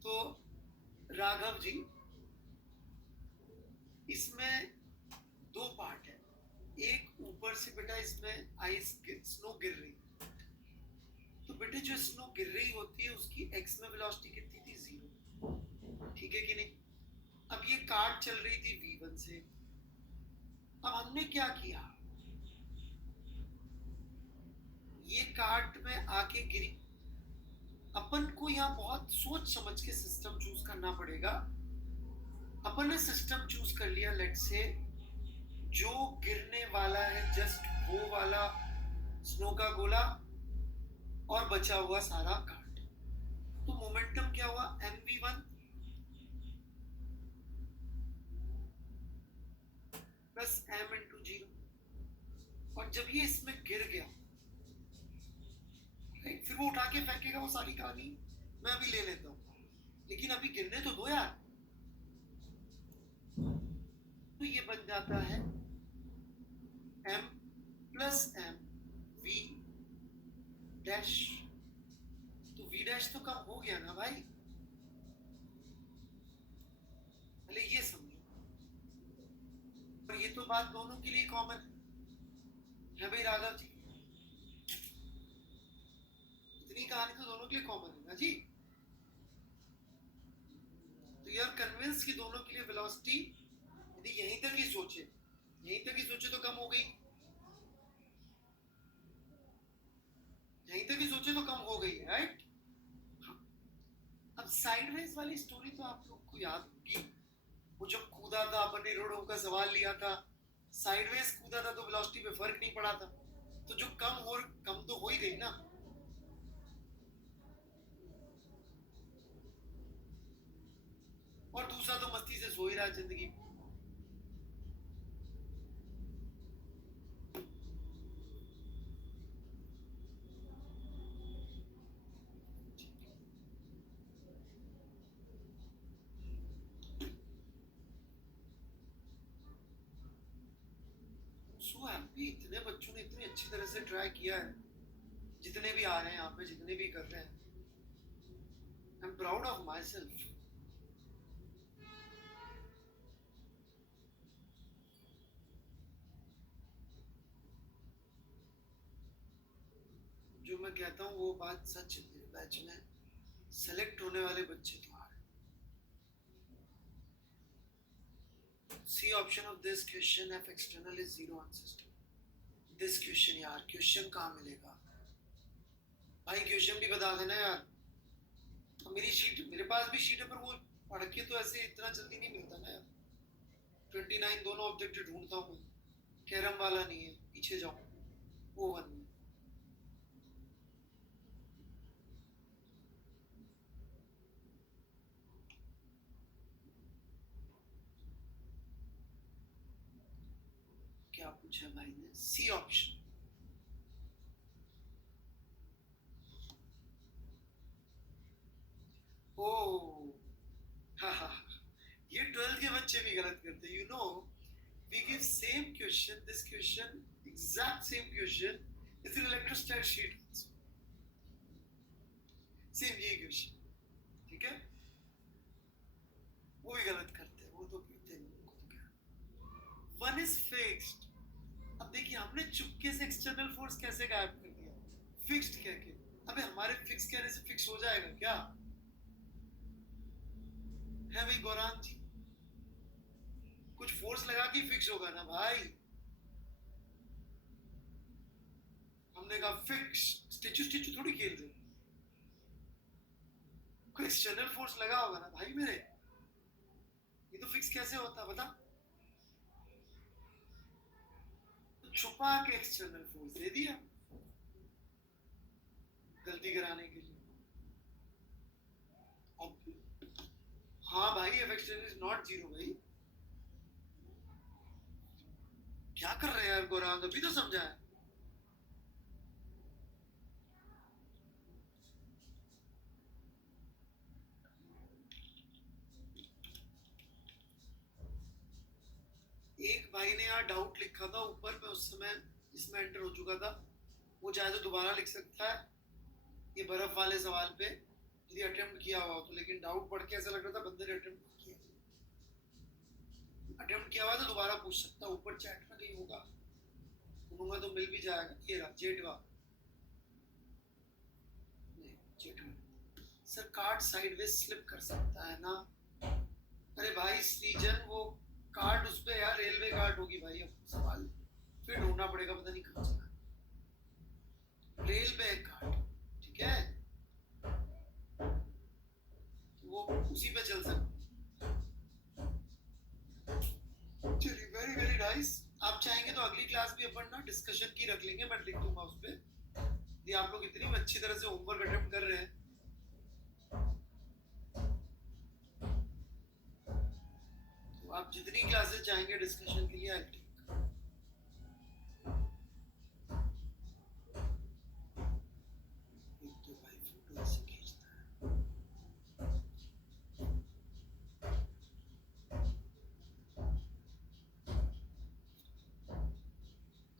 तो राघव जी, इसमें दो पार्ट है। एक ऊपर से बेटा इसमें आइस स्नो गिर रही, तो बेटे जो स्नो गिर रही होती है उसकी एक्स में वेलोसिटी कितनी थी? 0। ठीक है कि नहीं? अब ये कार्ट चल रही थी v1 से। अब हमने क्या किया, ये कार्ट में आके गिरी। अपन को यहाँ बहुत सोच समझ के सिस्टम चूज करना पड़ेगा। अपन ने सिस्टम चूज कर लिया, लेट से जो गिरने वाला है जस्ट वो वाला स्नो का गोला और बचा हुआ सारा कार्ट। तो मोमेंटम क्या हुआ? mv1 plus m into 0। और जब ये इसमें गिर गया, फिर वो उठा के फेंकेगा, वो सारी कहानी मैं अभी ले लेता हूँ, लेकिन अभी गिरने तो दो यार। तो ये बन जाता है m plus m v dash. तो v डैश तो कम हो गया ना भाई, पहले ये समझो। और ये तो बात दोनों के लिए कॉमन है भाई राघव जी, इतनी कहानी तो दोनों के लिए कॉमन है ना जी। तो यार कन्विंस की दोनों के लिए वेलोसिटी, यदि यहीं तक ही सोचे, यहीं तक ही सोचे तो कम हो गई, यहीं तक ही सोचे तो कम हो गई, राइट। अब साइडवेज वाली स्टोरी तो आप लोग को याद होगी, वो जब कूदा था, अपन ने रोडों का सवाल लिया था, साइडवेज कूदा था तो वेलोसिटी पे फर्क नहीं पड़ा था, तो जो कम तो हो ही गई ना। और दूसरा तो मस्ती से सो ही रहा जिंदगी। सो हैप्पी, इतने बच्चों ने इतनी अच्छी तरह से ट्राई किया है, जितने भी आ रहे हैं यहाँ पे, जितने भी कर रहे हैं, I am proud of my self. जो मैं कहता हूँ वो बात सच है, मेरे बैच में सेलेक्ट होने वाले बच्चे तो आ रहे हैं। C option of this question F external is zero on system. This question यार, क्वेश्चन कहाँ मिलेगा भाई? क्वेश्चन भी बता देना यार। तो मेरी शीट, मेरे पास भी शीट है, पर वो पढ़ के तो ऐसे इतना जल्दी नहीं मिलता ना यार। 29 दोनों ऑब्जेक्टिव ढूंढता हूँ मैं, कैरम वाला नहीं है, पीछे जाऊँ वो वन में। क्या पूछा भाई ने? C option. ओ हा हा, ये 12th के बच्चे भी गलत करते, you know. We give same question, this question exact same question is in electrostat sheet, same ये क्वेश्चन, ठीक है? वो भी गलत करते हैं, वो तो कहते हैं वन इज फिक्स्ड। अब देखिए हमने चुपके से एक्सटर्नल फोर्स कैसे गायब कर दिया, फिक्स्ड कह के। अबे हमारे फिक्स कहने से फिक्स हो जाएगा क्या? है भाई गौरांग जी, कुछ फोर्स लगा के फिक्स होगा ना भाई। हमने कहा फिक्स, स्टेचू स्टेचू थोड़ी खेल रहे, कोई एक्सटर्नल फोर्स लगा होगा ना भाई मेरे। ये तो फिक्स कैसे होता बता? तो छुपा के एक्सटर्नल फोर्स दे दिया गलती कराने के लिए। अब हाँ भाई, F external is not zero भाई। क्या कर रहे हैं यार गौरांग, अभी तो समझा है। एक भाई ने यार डाउट लिखा था ऊपर, मैं उस समय इसमें एंटर हो चुका था, वो चाहे तो दोबारा लिख सकता है ये बर्फ वाले सवाल पे, यदि अटेम्प्ट किया हुआ तो। लेकिन डाउट पढ़ के ऐसा लग रहा था बंदे ने अटेम्प्ट किया, अटेम्प्ट किया हुआ तो दोबारा पूछ सकता, ऊपर चैट में कहीं होगा, ढूंढूंगा तो मिल भी जाएगा। ये रहा जेटवा, नहीं जेटवा सर, कार्ड साइडवेज स्लिप कर सकता है ना? अरे भाई सृजन, वो कार्ड उस पे यार रेलवे कार्ड होगी भाई, अब सवाल फिर ढूंढना पड़ेगा, पता नहीं कहाँ चला। रेल पे एक कार्ड, ठीक है, तो वो उसी पे चल सकता। चलिए वेरी वेरी नाइस। आप चाहेंगे तो अगली क्लास भी अपन ना डिस्कशन की रख लेंगे, मैं लिख दूंगा उस पर। ये आप लोग इतनी अच्छी तरह से होमवर्क अटेम्प्ट कर रहे हैं, तो आप जितनी क्लासेस चाहेंगे डिस्कशन के लिए आई टेक। एक तो भाई फोटो ऐसे खींचता है।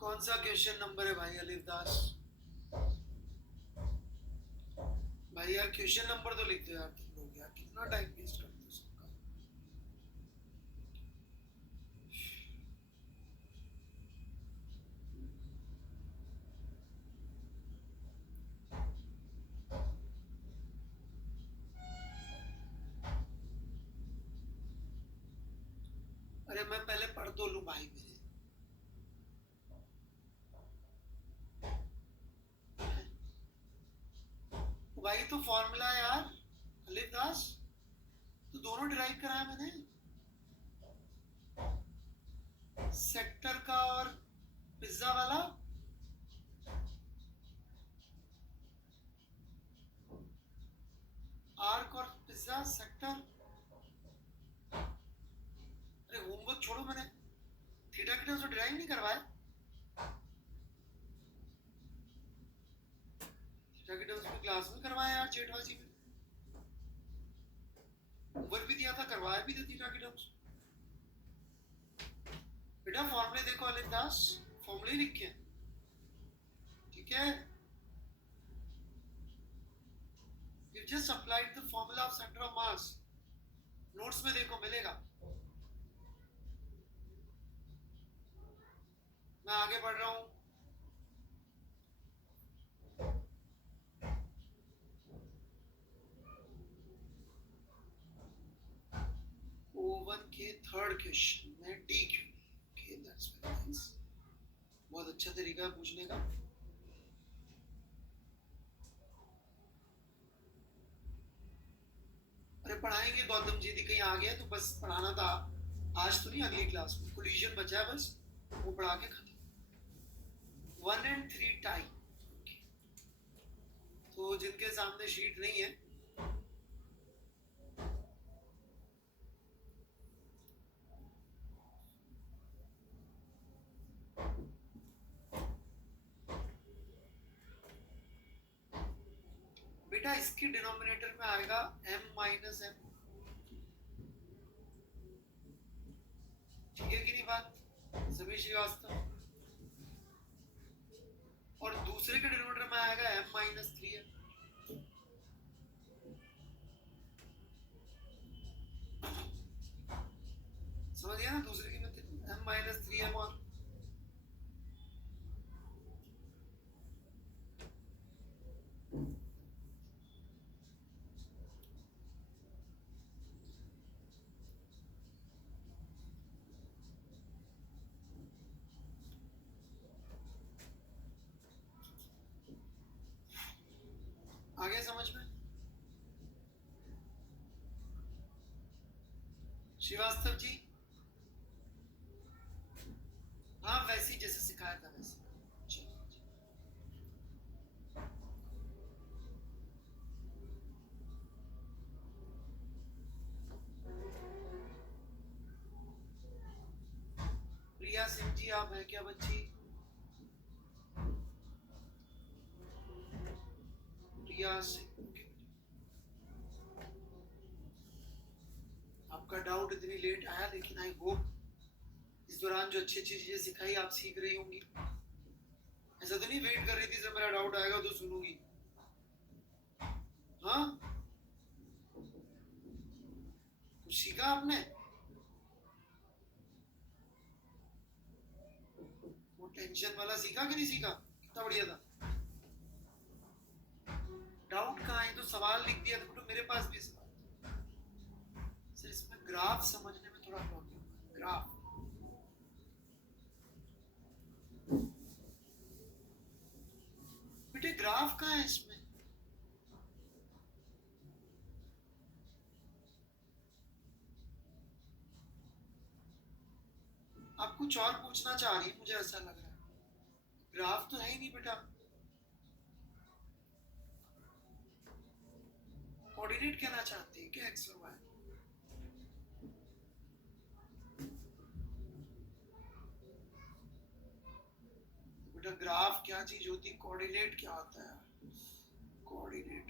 कौन सा क्वेश्चन नंबर है भाई अलिफ दास? भाई यार क्वेश्चन नंबर तो लिख दो यार तुम लोग, यार कितना टाइम वेस्ट करते हो सबका। अरे मैं पहले पढ़ तो लूं भाई मेरे। भाई तो फॉर्मूला यार अलिफ दास, तो दोनों डिराइव कराया मैंने, सेक्टर का और पिज्जा वाला। आर्क और पिज्जा सेक्टर। अरे होमवर्क छोड़ो, मैंने थीटा की टर्म्स डिराइव नहीं करवाया, थीटा की टर्म्स में क्लास में करवाया यार जेठवाजी में, होमवर्क भी दिया था, करवाया भी था थीटा की टर्म्स। बेटा फॉर्मूले देखो अलिफ दास, फॉर्मूले लिखे हैं, ठीक है। You just applied the formula of centre of mass, notes में देखो मिलेगा। मैं आगे बढ़ रहा हूं। O1 के थर्ड क्वेश्चन में D Q, okay, that's very nice, बहुत अच्छा तरीका है पूछने का। अरे पढ़ाएंगे गौतम जी, कहीं आ गया तो बस पढ़ाना था आज तो नहीं, अगली क्लास में कोलिजन बचा है बस, वो पढ़ा के खत्म। 1 and 3 टाई, तो जिनके सामने शीट नहीं है बेटा, इसकी डिनोमिनेटर में आएगा m माइनस m, ठीक है कि नहीं बात सभी श्रीवास्तव, और दूसरे के डिनोमिनेटर में आएगा m माइनस 3m, समझ गया ना, दूसरे की मतलब m माइनस 3m, और आगे समझ में श्रीवास्तव जी? हाँ वैसे जैसे सिखाया था वैसे। प्रिया सिंह जी आप है क्या बच्ची? प्रिया सिंह, आपका डाउट इतनी लेट आया, लेकिन आई होप इस दौरान जो अच्छी अच्छी चीजें सिखाई आप सीख रही होंगी। ऐसा तो नहीं वेट कर रही थी जब मेरा डाउट आएगा तो सुनूंगी, हाँ? कुछ सीखा आपने? वो टेंशन वाला सीखा कि नहीं सीखा? कितना बढ़िया था। डाउट कहाँ है, तो सवाल लिख दिया तो मेरे पास भी सवाल। सर इसमें ग्राफ समझने में थोड़ा प्रॉब्लम, ग्राफ बेटे, ग्राफ कहाँ है इसमें? आप कुछ और पूछना चाह रही है, मुझे ऐसा लग रहा है। ग्राफ तो है ही नहीं बेटा। कोऑर्डिनेट कहना चाहती है क्या एक्स और वाई? बेटा ग्राफ क्या चीज होती, कोऑर्डिनेट क्या होता है? कोऑर्डिनेट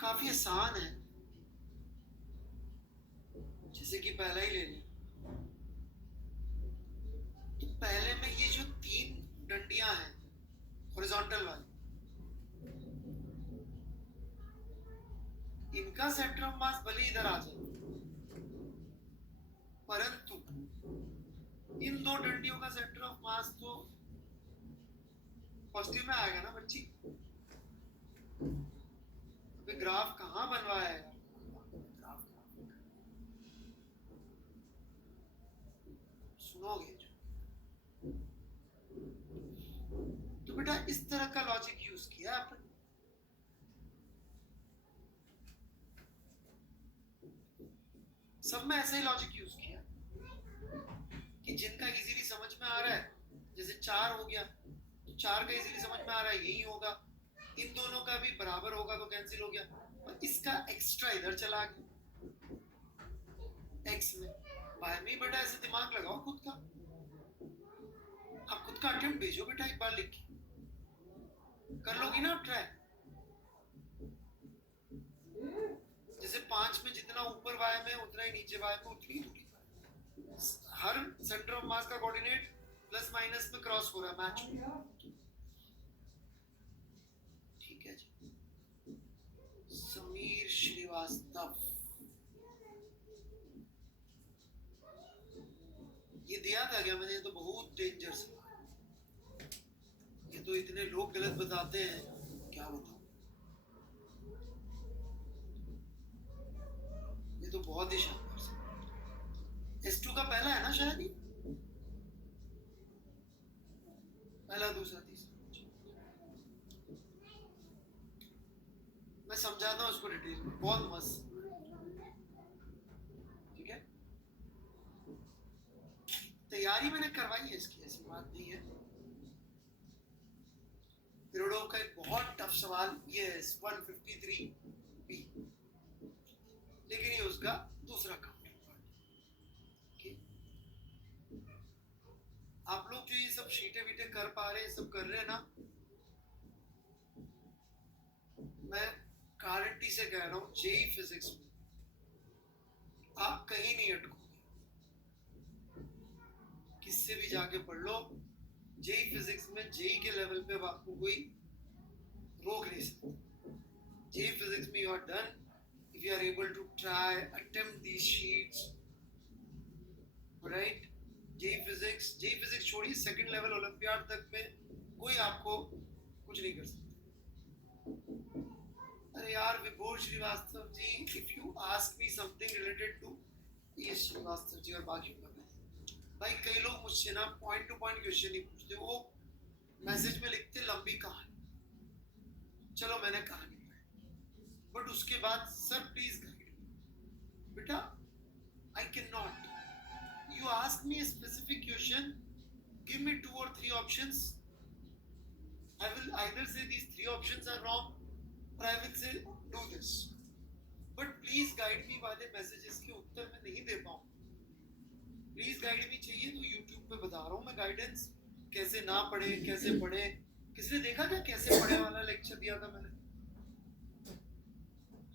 काफी आसान है, जैसे कि पहला ही ले लें, तो पहले में ये जो 3 डंडियां हैं हॉरिजॉन्टल वाली, इनका सेंटर ऑफ मास भले इधर आ जाए, परंतु इन 2 डंडियों का सेंटर ऑफ मास तो पॉजिटिव में आएगा ना बच्ची। तो ग्राफ कहाँ बनवाया है? सुनोगे तो बेटा इस तरह का लॉजिक यूज किया आपने। सब में ऐसा ही लॉजिक यूज किया कि जिनका इजीली समझ में आ रहा है, जैसे 4 हो गया तो 4 का इजीली समझ में आ रहा है यही होगा, इन दोनों का भी बराबर होगा तो कैंसिल हो गया, और इसका एक्स्ट्रा इधर चला गया एक्स में। बाहर में बेटा ऐसे दिमाग लगाओ खुद का, आप खुद का अटेम्प्ट भेजो बेटा, एक बार लिख के कर लोगी ना आप ट्राई। जैसे 5 में जितना ऊपर वाई में उतना ही नीचे वाई में उतनी दूरी पर, हर सेंटर ऑफ मास का कोऑर्डिनेट प्लस माइनस में क्रॉस हो रहा है, मैच। ठीक है जी। समीर श्रीवास्तव, ये दिया था क्या मैंने? ये तो बहुत डेंजर से, ये तो इतने लोग गलत बताते हैं, क्या बताऊं। ये तो बहुत ही शानदार से। S2 का पहला है ना शायद ही, पहला दूसरा तीसरा। मैं समझाता हूँ उसको डिटेल में, बहुत मस्त। ठीक है, तैयारी मैंने करवाई है इसकी, ऐसी बात नहीं है। पिरोडोव का एक बहुत टफ सवाल ये है 153B, लेकिन ये उसका दूसरा काउंटर पार्ट। आप लोग जो ये सब शीटे वीटे कर पा रहे हैं, सब कर रहे हैं ना, मैं गारंटी से कह रहा हूँ जेई फिजिक्स में आप कहीं नहीं अटकोगे, किससे भी जाके पढ़ लो, जेई फिजिक्स में जेई के लेवल पे आपको कोई रोक नहीं सकता। जेई फिजिक्स में you are done if you are able to try attempt these sheets, right? JEE physics छोड़िए, सेकंड लेवल ओलंपियाड तक में कोई आपको कुछ नहीं कर सकता। अरे यार विभोर Srivastava ji, if you ask me something related to ये श्रीवास्तव जी और बाकी भाई, कई लोग मुझसे ना पॉइंट टू पॉइंट क्वेश्चन नहीं पूछते, वो मैसेज में लिखते लंबी कहानी। चलो मैंने कहानी पढ़ी, बट उसके बाद सर प्लीज गाइड बेटा, I can not. You ask me a specific question, give me 2 or 3 options, I will either say these 3 options are wrong or I will say do this, but please guide me वाले messages के उत्तर मैं नहीं दे पाऊँ। Please guide भी चाहिए तो YouTube पे बता रहा हूँ मैं गाइडेंस, कैसे ना पढ़े कैसे पढ़े। किसने देखा क्या कैसे पढ़े वाला लेक्चर दिया था मैंने?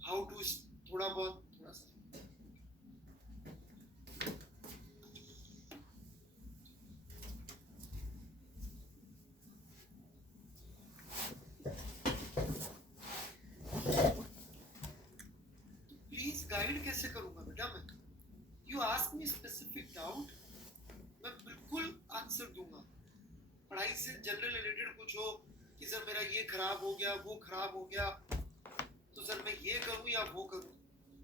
हाउ टू, थोड़ा बहुत, थोड़ा सा। प्लीज गाइड कैसे करूंगा बेटा मैं? You ask me specific doubt, मैं बिल्कुल आंसर दूंगा। पढ़ाई से जनरल रिलेटेड कुछ हो कि सर मेरा ये खराब हो गया, वो खराब हो गया, तो सर मैं ये करूं या वो करूं,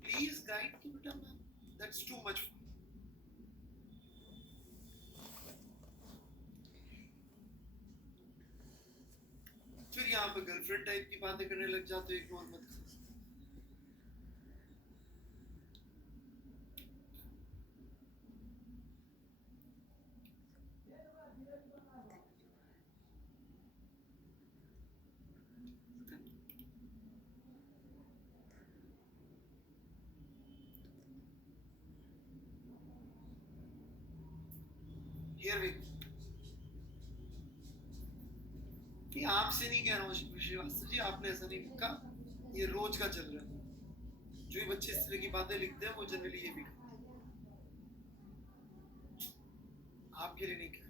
प्लीज गाइड की बेटा मैं, दैट्स टू मच। फिर यहाँ पे गर्लफ्रेंड टाइप की बातें करने लग जाते हो, इग्नोर मत करो। Here we go. ये आपसे नहीं कह रहा हूँ श्रीवास्तव जी, आपने ऐसा नहीं लिखा, ये रोज का चल रहा है। जो भी बच्चे इस तरह की बातें लिखते हैं वो जनरली ये भी करते हैं, आपके लिए नहीं कह रहा।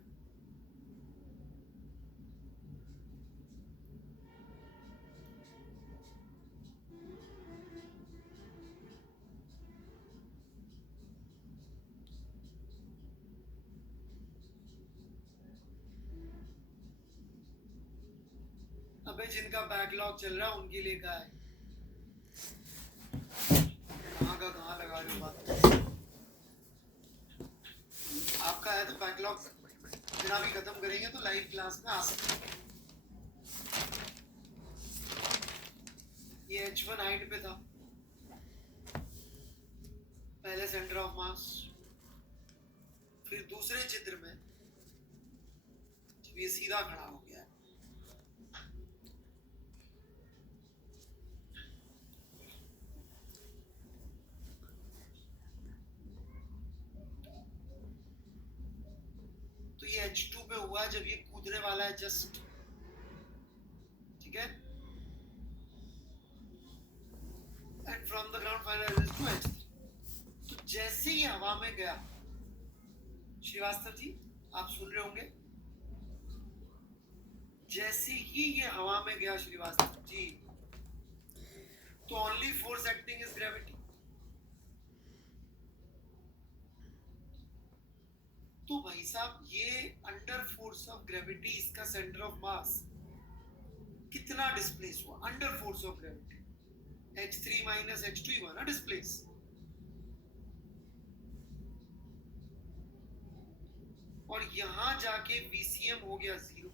अबे जिनका बैकलॉग चल रहा है उनके लिए का है, कहाँ का कहाँ लगा रहे हो बात। आपका है तो बैकलॉग बिना भी खत्म करेंगे तो लाइव क्लास में आ सकते हैं। ये H1 हाइट पे था, पहले सेंटर ऑफ मास, फिर दूसरे चित्र में जब ये सीधा खड़ा हो गया, तो ये H2 पे हुआ जब ये कूदने वाला है जस्ट, ठीक है। and from the ground finalizes to H3. तो जैसे ही हवा में गया, श्रीवास्तव जी आप सुन रहे होंगे, जैसे ही ये हवा में गया श्रीवास्तव जी, तो only force acting is gravity. तो भाई साहब ये अंडर फोर्स ऑफ ग्रेविटी इसका सेंटर ऑफ मास कितना डिस्प्लेस हुआ under force of gravity? H3 minus H2 ही हुआ ना डिस्प्लेस। और यहां जाके VCM हो गया 0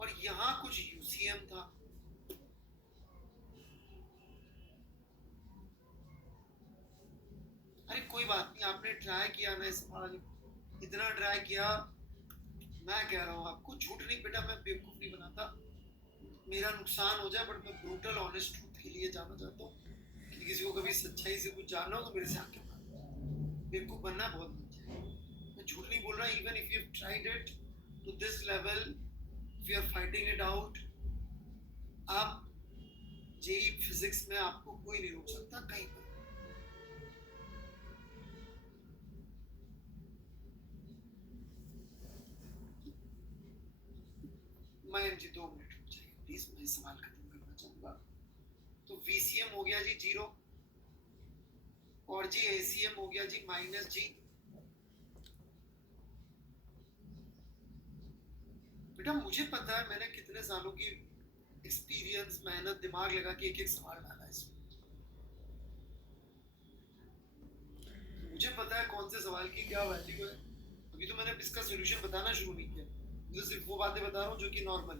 और यहां कुछ UCM था। अरे कोई बात नहीं, आपने ट्राई किया ना इस सवाल, इतना ट्राई किया, मैं कह रहा हूँ आपको, झूठ नहीं बेटा, मैं बेवकूफ नहीं बनाता, मेरा नुकसान हो जाए बट मैं ब्रूटल ऑनेस्ट ट्रूथ के लिए जाना चाहता हूँ कि किसी को कभी सच्चाई से कुछ जानना हो तो मेरे से आके बात। बेवकूफ बनना बहुत अच्छा है, मैं झूठ नहीं बोल रहा। Even if you tried it to this level, if you are fighting it out, आप जेई फिजिक्स में आपको कोई नहीं रोक सकता कहीं पर। मैं जी 2 मिनट रुक जाइए प्लीज, मैं सवाल खत्म करना चाहूंगा। तो VCM हो गया जी 0 और जी ACM हो गया जी -G। बेटा मुझे पता है, मैंने कितने सालों की एक्सपीरियंस, मेहनत, दिमाग लगा के एक एक सवाल डाला इसमें। मुझे पता है कौन से सवाल की क्या वैल्यू है। अभी तो मैंने इसका सॉल्यूशन बताना शुरू नहीं किया, मुझे सिर्फ वो बातें बता रहा हूँ जो कि नॉर्मल,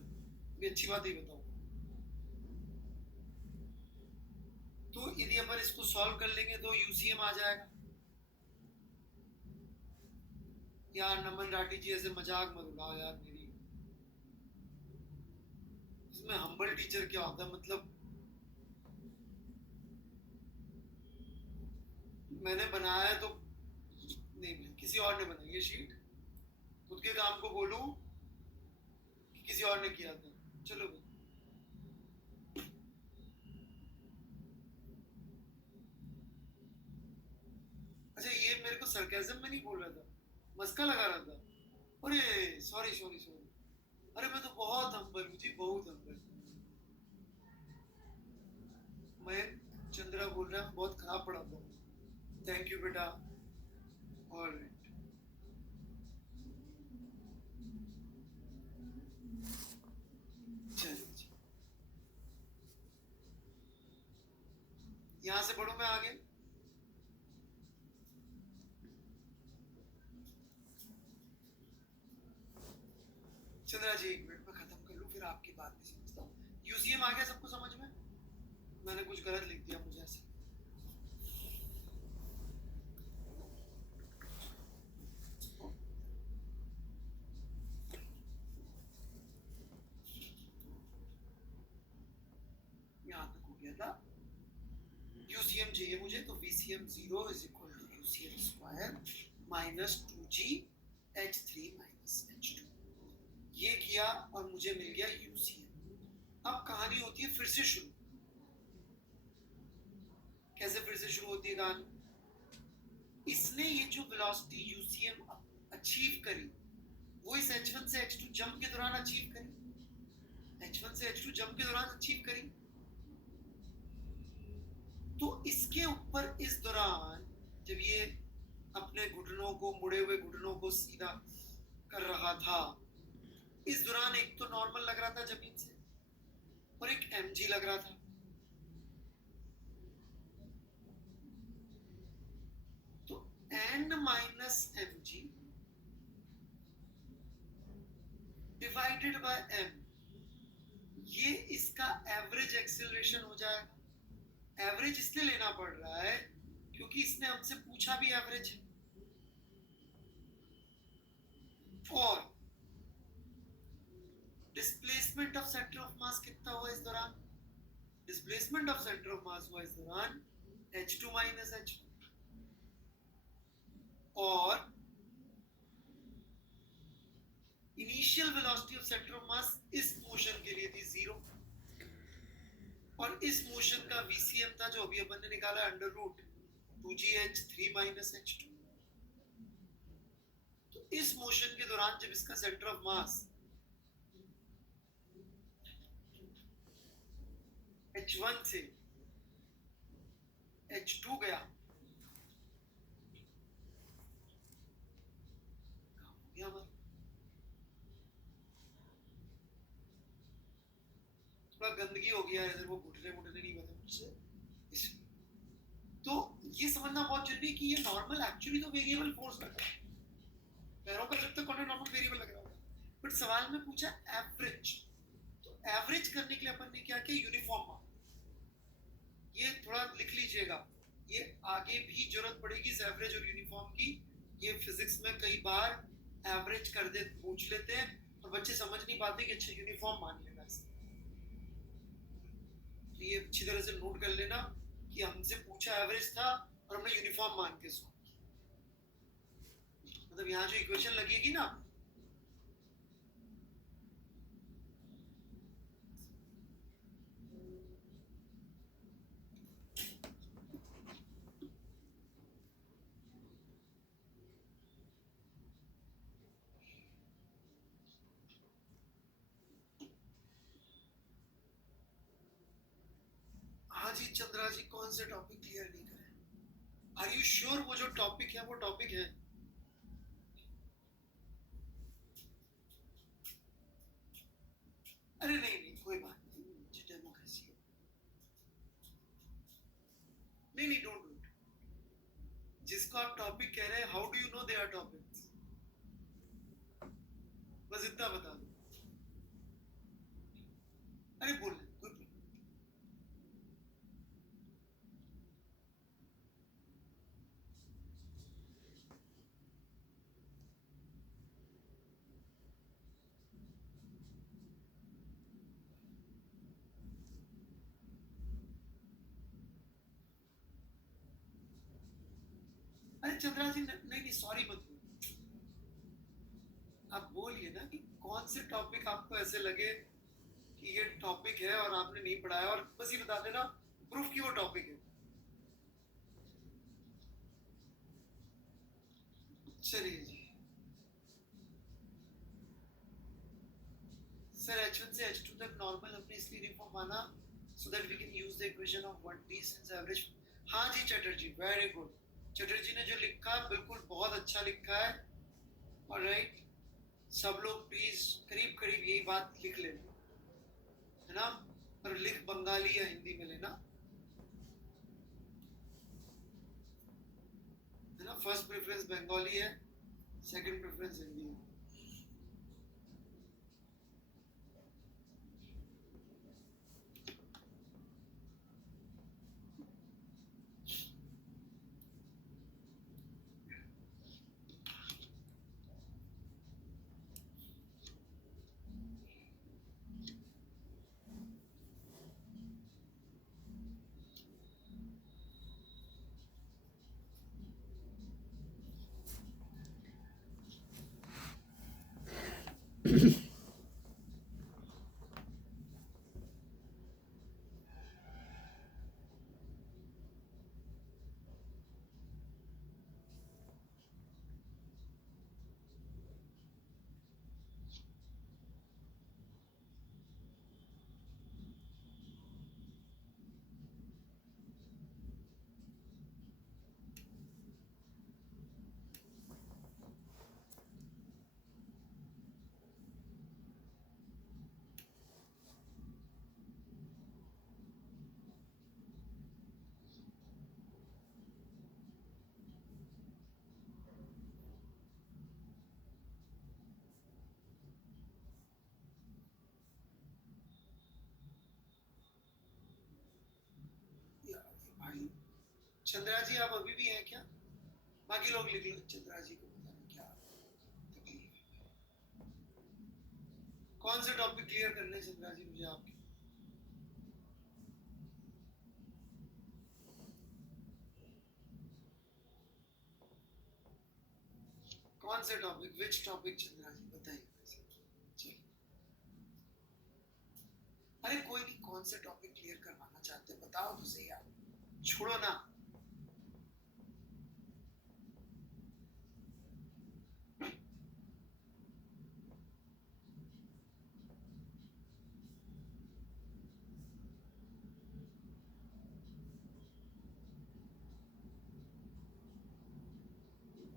भी अच्छी बात ही बताऊँ। तो यदि अपन इसको सॉल्व कर लेंगे तो UCM आ जाएगा। यार नमन राठी जी ऐसे मजाक मत उड़ाओ यार मेरी, इसमें हम्बल टीचर क्या होता है? मतलब मैंने बनाया है तो नहीं, किसी और ने बनाई है शीट, खुद के काम को बोलूं कि किसी और ने किया था। चलो भाई, अच्छा ये मेरे को सरकाज़म में नहीं बोल रहा था, मस्का लगा रहा था। अरे सॉरी सॉरी सॉरी, अरे मैं तो बहुत हम्बल हूँ जी, बहुत हम्बल। मैं चंद्रा बोल रहा हूँ, बहुत खराब पढ़ाता हूँ। थैंक यू बेटा। ऑलराइट, चलिए यहाँ से पढ़ूं मैं आगे। चंद्रा जी एक मिनट में खत्म कर लूं, फिर आपकी बात भी समझता हूँ। UCM आ गया सबको समझ में? मैंने कुछ गलत लिख दिया मुझे ऐसे। यहाँ तक हो गया था। UCM चाहिए मुझे, तो VCM 0 is equal to UCM square minus 2G H3 minus H2। ये किया और मुझे मिल गया UCM। अब कहानी होती है फिर से शुरू। कैसे फिर से शुरू होती है कहानी? इसने ये जो वेलोसिटी UCM अचीव करी, वो इस H1 से H2 जंप के दौरान अचीव करी, H1 से H2 जंप के दौरान अचीव करी। तो इसके ऊपर इस दौरान जब ये अपने घुटनों को, मुड़े हुए घुटनों को सीधा कर रहा था, इस दौरान एक तो नॉर्मल लग रहा था जमीन से और एक mg लग रहा था। तो n minus mg divided by m, ये इसका एवरेज एक्सेलरेशन हो जाएगा। एवरेज इसलिए लेना पड़ रहा है क्योंकि इसने हमसे पूछा भी एवरेज है। और डिस्प्लेसमेंट ऑफ सेंटर ऑफ मास कितना हुआ इस दौरान? डिस्प्लेसमेंट ऑफ सेंटर ऑफ मास हुआ इस दौरान H2 माइनस H1, और initial velocity of centre of मास इस मोशन के लिए थी 0। और इस मोशन का VCM था जो अभी अपन ने निकाला under root 2gh3 minus h2। तो इस मोशन के दौरान जब इसका सेंटर ऑफ मास h1 से h2 गया, थोड़ा गंदगी हो गया इधर, वो घुटने नहीं बने मुझसे, इसलिए। तो ये समझना बहुत जरूरी कि ये नॉर्मल एक्चुअली तो वेरिएबल फोर्स लग रहा है, पैरों का जब तक नॉर्मल वेरिएबल लग रहा होगा, बट सवाल में पूछा एवरेज। तो एवरेज करने के लिए अपन ने क्या किया, यूनिफॉर्म माना। ये थोड़ा लिख लीजिएगा, ये आगे भी जरूरत पड़ेगी इस एवरेज और यूनिफॉर्म की। ये फिजिक्स में कई बार एवरेज कर दे पूछ लेते हैं और बच्चे समझ नहीं पाते कि अच्छा यूनिफॉर्म मान लेना इसका। तो ये अच्छी तरह से नोट कर लेना कि हमसे पूछा एवरेज था और हमने यूनिफॉर्म मान के सॉल्व किया। मतलब यहाँ जो इक्वेशन लगेगी ना, हाँ जी चंद्रा जी, कौन से टॉपिक क्लियर नहीं करे? आर यू श्योर वो जो टॉपिक है वो टॉपिक है? अरे नहीं कोई बात नहीं, मुझे डेमोक्रेसी है। नहीं डोंट डू इट। जिसको आप टॉपिक कह रहे हैं, how do you know they are topics? बस इतना बता दो। अरे बोल कोई प्रॉब्लम। अरे चंद्रा जी नहीं सॉरी मत बोलो। आप बोलिए ना कि कौन से टॉपिक आपको ऐसे लगे कि ये टॉपिक है और आपने नहीं पढ़ाया, और बस ये बता देना प्रूफ की वो टॉपिक है। चलिए जी सर, h1 से h2 तक नॉर्मल हमने इसलिए यूनिफॉर्म माना so that we can use the equation of 1t since average। हाँ जी चटर्जी, वेरी गुड। चटर्जी ने जो लिखा बिल्कुल बहुत अच्छा लिखा है। ऑलराइट, सब लोग प्लीज करीब करीब यही बात लिख लेना, है ना? पर लिख बंगाली या हिंदी में लेना, है ना? फर्स्ट प्रेफरेंस बंगाली है, सेकंड प्रेफरेंस हिंदी है। भाई चंद्रा जी आप अभी भी हैं क्या? बाकी लोग लिख लो, चंद्रा जी को पता नहीं क्या तकलीफ है। कौन से टॉपिक क्लियर करने चंद्रा जी मुझे आपके? कौन से टॉपिक, विच टॉपिक चंद्रा जी बताइए। चलिए, अरे कोई नहीं, कौन से टॉपिक क्लियर करवाना चाहते हैं, बताओ तो सही यार, छोड़ो ना।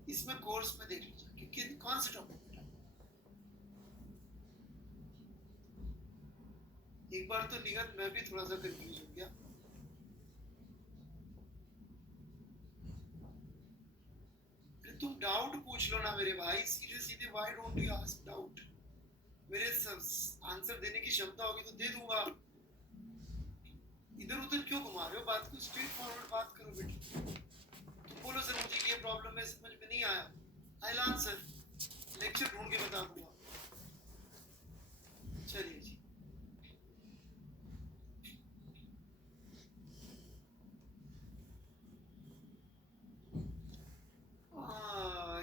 इसमें कोर्स में देख लीजिए कि कौन से टॉपिक। एक बार तो निगत मैं भी थोड़ा सा कंफ्यूज हो गया। तुम डाउट पूछ लो ना मेरे भाई, सीधे सीधे why don't you ask doubt. मेरे आंसर देने की क्षमता होगी तो दे दूंगा। इधर उधर क्यों घुमा रहे हो बात को, स्ट्रेट फॉरवर्ड बात करो बेटी। तुम बोलो सर मुझे ये प्रॉब्लम है, समझ में नहीं आया, आई विल आंसर, लेक्चर ढूंढ के बता दूंगा। चलिए जी,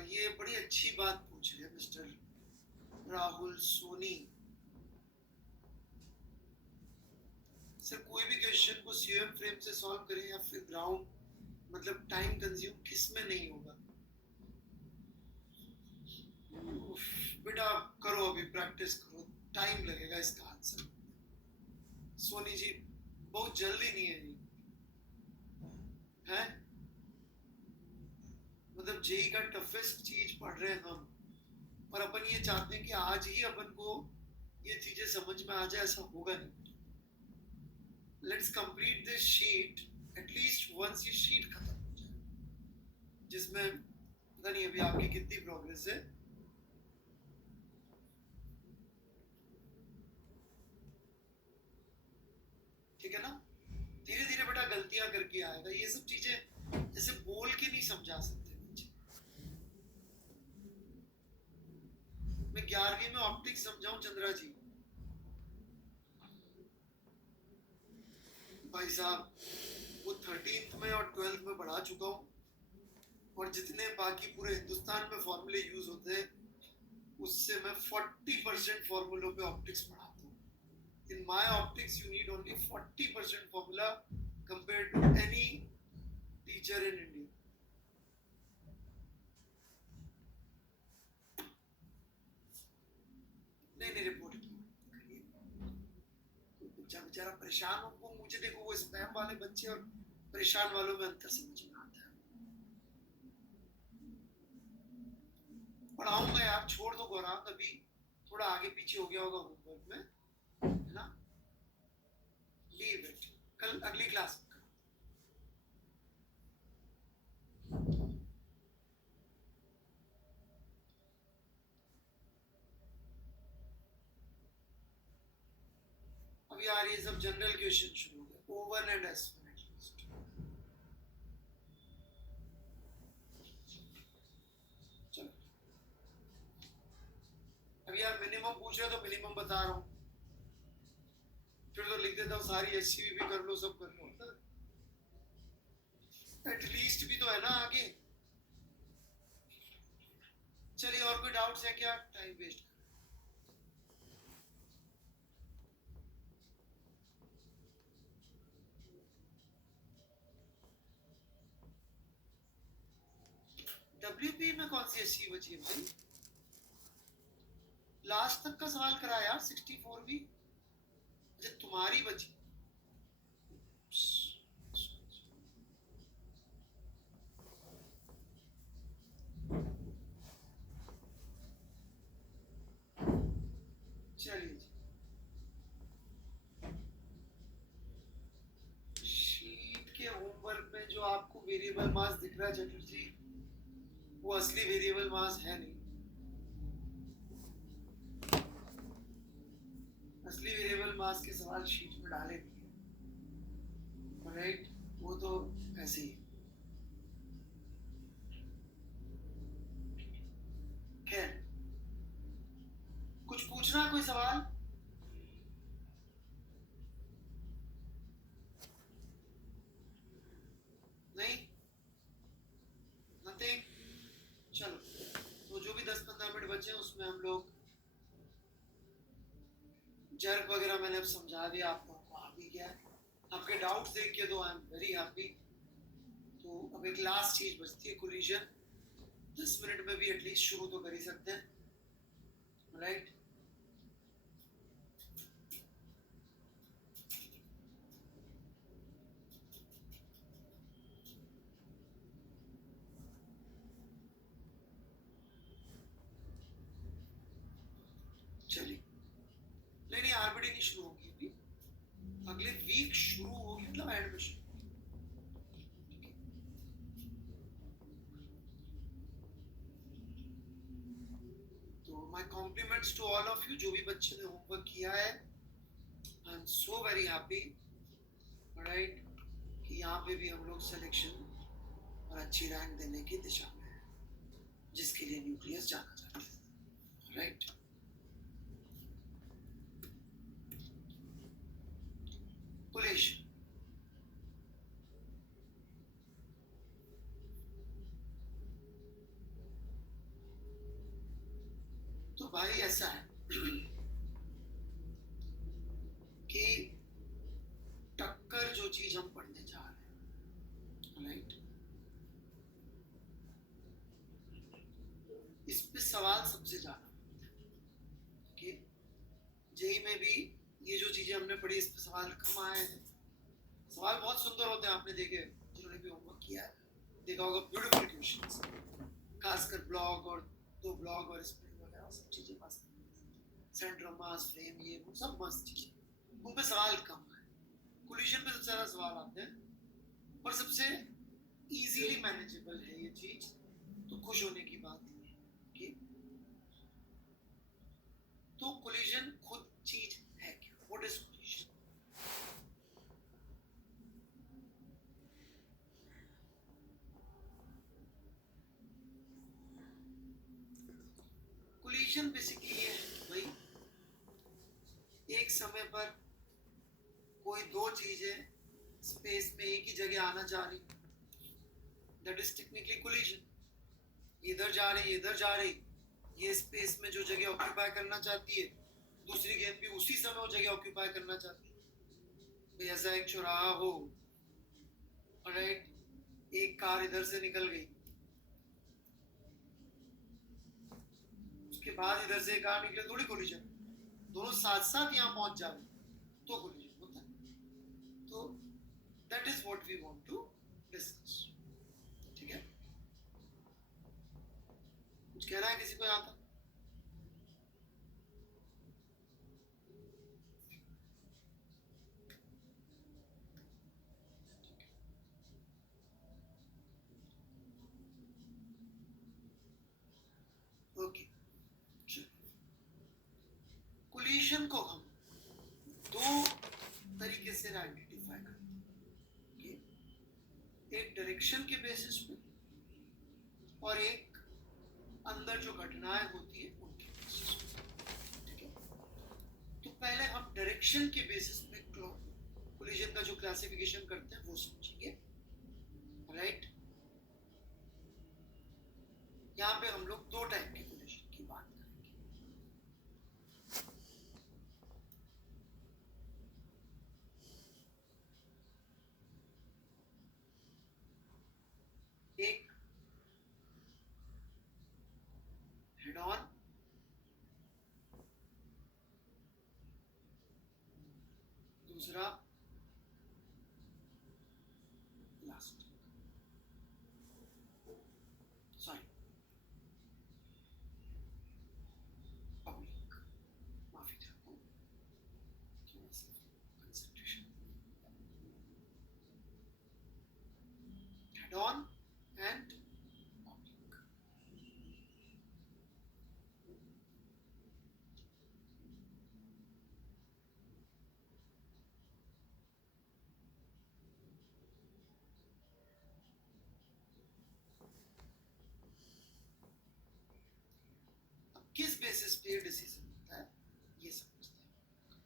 ये बड़ी अच्छी बात पूछ रहे हैं मिस्टर राहुल सोनी। सर कोई भी क्वेश्चन को सीएम फ्रेम से सॉल्व करें या फिर ग्राउंड, मतलब टाइम कंज्यूम किस में नहीं होगा। बेटा करो, अभी प्रैक्टिस करो, टाइम लगेगा इसका आंसर। सोनी जी बहुत जल्दी नहीं है जी, है मतलब जेई का टफेस्ट चीज पढ़ रहे हैं हम, और अपन ये चाहते हैं कि आज ही अपन को ये चीजें समझ में आ जाए, ऐसा होगा नहीं। Let's complete this sheet, at least once ये शीट खत्म हो जाए, जिसमें पता नहीं अभी आपकी कितनी प्रोग्रेस है। ठीक है ना, धीरे धीरे बेटा गलतियां करके आएगा, ये सब चीजें ऐसे बोल के नहीं समझा सकते बच्चे। मैं 11वीं में ऑप्टिक्स समझाऊं चंद्रा जी, भाई साहब वो 13th में और 12th में पढ़ा चुका हूँ, और जितने बाकी पूरे हिंदुस्तान में फॉर्मूले यूज होते हैं उससे मैं 40% फॉर्मूलों पे ऑप्टिक्स पढ़ाता हूँ। In my optics you need only 40% formula compared to any teacher in India. नहीं नहीं रिपोर्ट की बच्चा बेचारा परेशान हो, वो मुझे देखो, वो स्पैम वाले बच्चे और परेशान वालों में अंतर समझ में आता है। पढ़ाऊंगा यार, छोड़ दो गौरांग, अभी थोड़ा आगे पीछे हो गया होगा होमवर्क में, है ना, लीव इट, कल अगली क्लास में। अब यार ये सब जनरल क्वेश्चन शुरू हो गए, ओवन एंड एस में एटलीस्ट। चलो अब यार मिनिमम पूछ रहे हो तो मिनिमम बता रहा हूँ, फिर तो लिख देता हूँ सारी एससीवी भी कर लो, सब कर लो, एटलीस्ट भी तो है ना आगे। चलिए और कोई डाउट्स है क्या, टाइम वेस्ट। डब्ल्यूपी में कौन सी एससी बची है भाई, लास्ट तक का सवाल करा यार, 64 भी, अच्छा तुम्हारी बची। चलिए शीट के होमवर्क में जो आपको वेरिएबल मास दिख रहा है चटर्जी, वो असली वेरिएबल मास है नहीं, असली वेरिएबल मास के सवाल शीट में डाले नहीं है, राइट, वो तो ऐसे ही। खैर कुछ पूछना, कोई सवाल। नहीं, नथिंग। चलो तो जो भी 10-15 मिनट बचे हैं उसमें हम लोग जर्क वगैरह मैंने अब समझा दिया आपको, ठीक है, आपके डाउट्स देख के तो आई एम वेरी हैप्पी। तो अब एक लास्ट चीज बचती है, कोलिजन। 10 मिनट में भी एटलीस्ट शुरू तो कर ही सकते हैं, राइट? चलिए, नहीं आरबीडी नहीं शुरू होगी अभी, अगले वीक शुरू होगी, मतलब एंड में शुरू। तो my compliments to all of you, जो भी बच्चे ने होमवर्क किया है। I am so very happy, right, कि यहाँ पे भी हम लोग सिलेक्शन और अच्छी रैंक देने की दिशा में है, जिसके लिए न्यूक्लियस जाना चाहते हैं, राइट? कोलेशन, तो भाई ऐसा है कि टक्कर जो चीज हम पढ़ने जा रहे हैं, राइट, इस पे सवाल सबसे ज्यादा कि जेई में भी ये जो चीजें हमने पढ़ी, इस पे सवाल कम आए हैं। सवाल बहुत सुंदर होते हैं, आपने देखे, जिन्होंने भी होमवर्क किया है देखा होगा, ब्यूटीफुल क्वेश्चंस, खासकर ब्लॉग और दो ब्लॉग और स्प्रिंग वगैरह सब चीजें मस्त, सेंट्रम मास फ्रेम, ये वो सब मस्त चीजें, उन पे सवाल कम है। कोलिजन पे सबसे ज्यादा सवाल आते हैं और सबसे इजीली मैनेजेबल है ये चीज, तो खुश होने की बात ये है कि तो कोलिजन खुद चीज है क्या? What is collision? Collision basically ये है भाई, एक समय पर कोई दो चीजें स्पेस में एक ही जगह आना चाह रही, दैट इज टेक्निकली कोलिजन। इधर जा रही, इधर जा रही, ये स्पेस में जो जगह ऑक्यूपाई करना चाहती है, दूसरी गेंद भी उसी समय वो जगह ऑक्यूपाई करना चाहती है। ऐसा एक चौराहा हो, राइट, एक कार इधर से निकल गई, उसके बाद इधर से एक कार निकले, थोड़ी कोलिजन, दोनों साथ साथ यहाँ पहुंच जा रहे, तो कोलिजन होता है। तो that is what we want to discuss, ठीक है? कुछ कहना है किसी को यहाँ पर? ओके, कोलिजन को हम दो तरीके से आइडेंटिफाई करते हैं, एक डायरेक्शन के बेसिस पे और एक अंदर जो घटनाएं होती है उनके बेसिस पे, ठीक है? तो पहले हम डायरेक्शन के बेसिस पे कोलिजन का जो क्लासिफिकेशन करते हैं वो समझिए, राइट? यहाँ पे हम लोग दो टाइप के कोलिजन की बात करेंगे। एक हेड ऑन, दूसरा लास्ट, सॉरी पब्लिक, माफी चाहता हूँ, थोड़ा सा concentration. Head on and public. किस बेसिस पे ये डिसीजन होता है ये समझते हैं।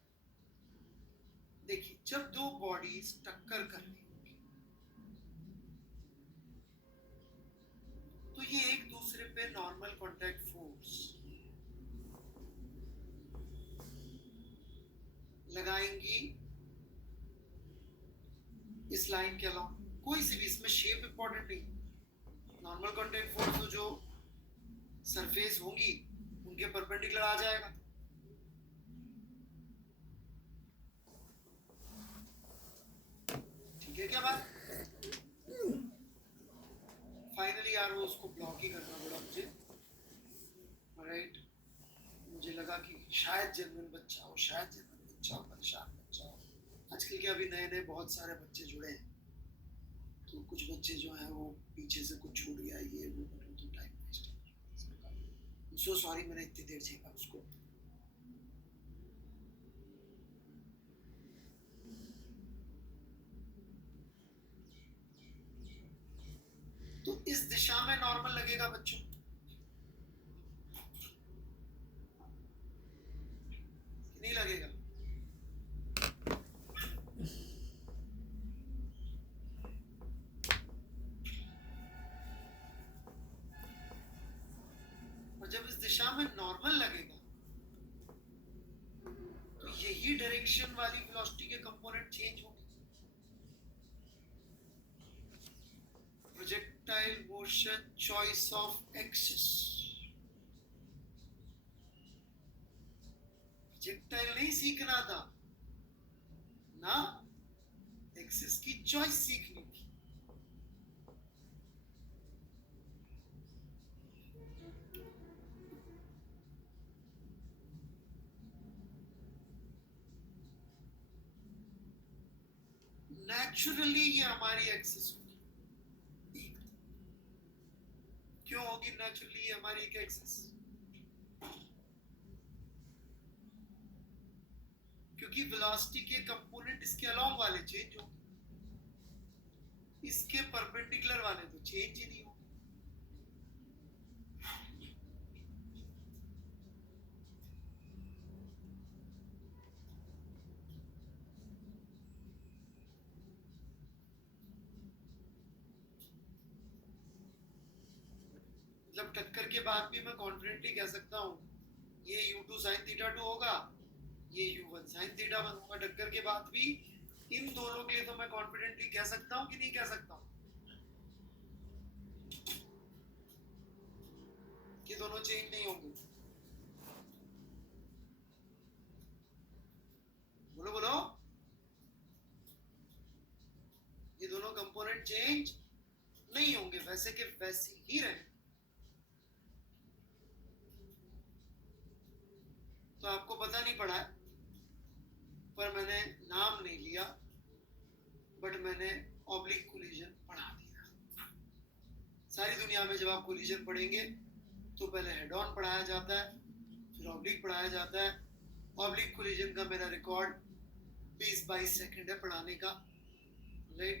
देखिए, जब दो बॉडीज टक्कर कर रही होगी तो ये एक दूसरे पे नॉर्मल कांटेक्ट फोर्स लगाएंगी इस लाइन के अलावा कोई सी भी, इसमें शेप इंपॉर्टेंट नहीं, नॉर्मल कॉन्टैक्ट फोर्स तो जो सरफेस होंगी उनके परपेंडिकुलर आ जाएगा। ठीक है क्या बात? फाइनली यार वो उसको ब्लॉक ही करना पड़ा मुझे, राइट। मुझे लगा कि शायद जेन्युइन बच्चा हो, शायद जेन्युइन बच्चा हो, परेशान बच्चा हो। आजकल के अभी नए नए बहुत सारे बच्चे जुड़े हैं, तो कुछ बच्चे जो हैं वो पीछे से कुछ छूट गया, ये वो, तो टाइम वेस्ट है। सो सॉरी मैंने इतनी देर छेका उसको। तो इस दिशा में नॉर्मल लगेगा बच्चों, नहीं लगेगा? और जब इस दिशा में नॉर्मल लगेगा तो यही डायरेक्शन वाली वेलोसिटी के कंपोनेंट चेंज होंगे। Projectile motion choice of axis, projectile नहीं सीखना था ना, एक्सिस की चॉइस सीखनी थी। नेचुरली ये हमारी एक्सिस होगी। क्यों होगी नेचुरली ये हमारी एक एक्सिस? क्योंकि वेलोसिटी के कंपोनेंट इसके अलोंग वाले चेंज होंगे, इसके परपेंडिकुलर वाले तो चेंज ही नहीं होंगे। मतलब टक्कर के बाद भी मैं कॉन्फिडेंटली कह सकता हूँ ये u2 sin थीटा 2 होगा, ये u1 sin थीटा 1 होगा। टक्कर के बाद भी इन दोनों के लिए तो मैं कॉन्फिडेंटली कह सकता हूँ कि नहीं कह सकता हूँ कि दोनों चेंज नहीं होंगे? बोलो बोलो, ये दोनों कंपोनेंट चेंज नहीं होंगे, वैसे के वैसे ही रहेंगे। तो आपको पता नहीं पड़ा है, पर मैंने नाम नहीं लिया, बट मैंने ऑब्लिक कोलिजन पढ़ा दिया। सारी दुनिया में जब आप कोलिजन पढ़ेंगे तो पहले हेड ऑन पढ़ाया जाता है, फिर ऑब्लिक पढ़ाया जाता है। ऑब्लिक कोलिजन का मेरा रिकॉर्ड 20-22 सेकंड है पढ़ाने का, राइट।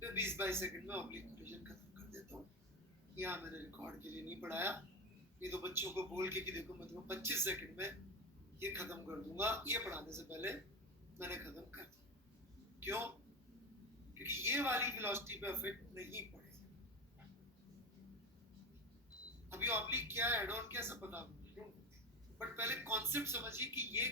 फिर 20-22 सेकंड में ऑब्लिक कोलिजन खत्म कर देता हूँ। यहाँ मैंने रिकॉर्ड के लिए नहीं पढ़ाया, नहीं तो बच्चों को बोल के कि देखो मैं तुम्हें 25 सेकंड में ये खत्म कर दूंगा, ये पढ़ाने से पहले मैंने खत्म कर दिया। क्यों? क्योंकि ये वाली वेलोसिटी पे इफेक्ट नहीं पड़ेगा। अभी ऑब्लिक क्या है, हेड ऑन क्या, सब बता दूंगा, बट पहले कॉन्सेप्ट समझिए कि ये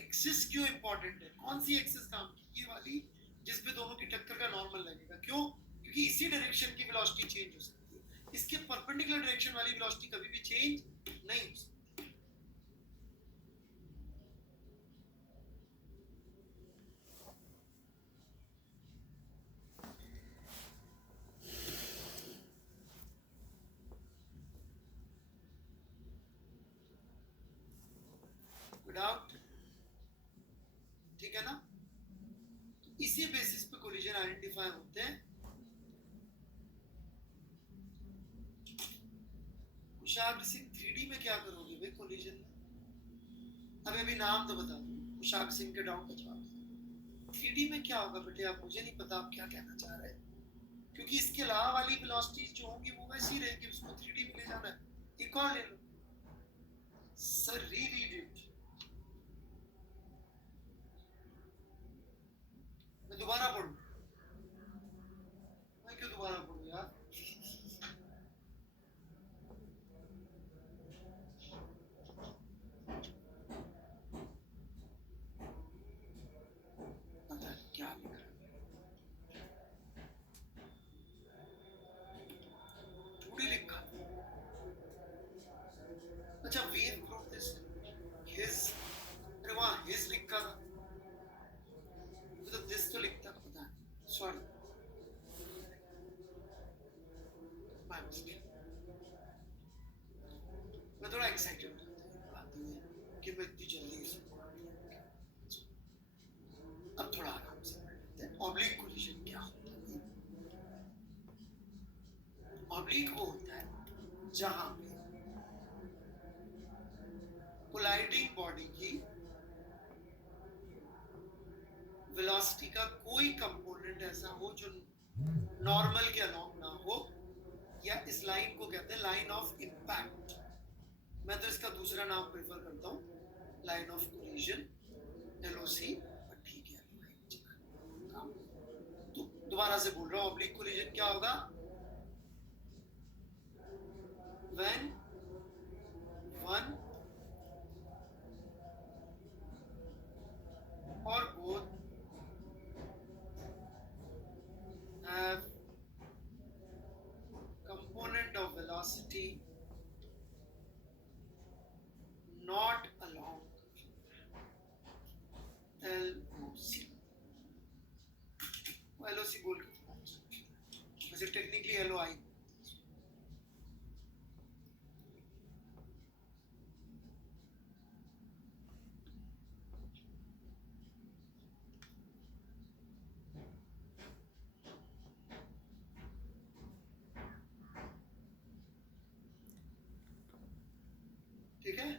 एक्सिस क्यों इंपॉर्टेंट है। कौन सी एक्सिस काम की? ये वाली जिसपे दोनों की टक्कर का नॉर्मल लगेगा। क्यों? क्योंकि इसी डायरेक्शन की वेलोसिटी चेंज हो सकती है, इसके परपेंडिकुलर डायरेक्शन वाली वेलोसिटी कभी भी चेंज नहीं हो सकती। डाउट? ठीक है ना? तो इसी बेसिस पे कोलिजन आइडेंटिफाई होते हैं। कुशाग्र सिंह 3D में क्या करोगे भाई कोलिजन में? अभी नाम तो बता दो, कुशाग्र सिंह के डाउट का जवाब। 3D में क्या होगा बेटे, आप मुझे नहीं पता आप क्या कहना चाह रहे हैं, क्योंकि इसके अलावा वाली वेलोसिटीज जो होंगी वो वैसी रहेंगी, उसको 3D में ले जाना है। एक और ले लो सर, रीड इट। मैं दोबारा पढ़ूं? मैं क्यों दोबारा पढ़ूं यार? पता नहीं क्या लिख रहा है। My mistake. मैं थोड़ा एक्साइटेड बात हुई कि मैं इतनी जल्दी इसे अब थोड़ा आराम से पढ़ लेते हैं। ऑब्लिक कोलिजन क्या होता है? ऑब्लिक वो होता है जहां पे कोलाइडिंग बॉडी की वेलोसिटी का कोई कंपोनेंट ऐसा हो जो नॉर्मल के अलॉन्ग ना हो, या इस लाइन को कहते हैं लाइन ऑफ इम्पैक्ट। मैं तो इसका दूसरा नाम प्रेफर करता हूँ, लाइन ऑफ कोलिजन, LOC, पर ठीक है। तो दोबारा से बोल रहा हूँ, ऑब्लिक कोलिजन क्या होगा? When one or both have component of velocity not along LOC। LOC बोल वैसे टेक्निकली LOI। ठीक है,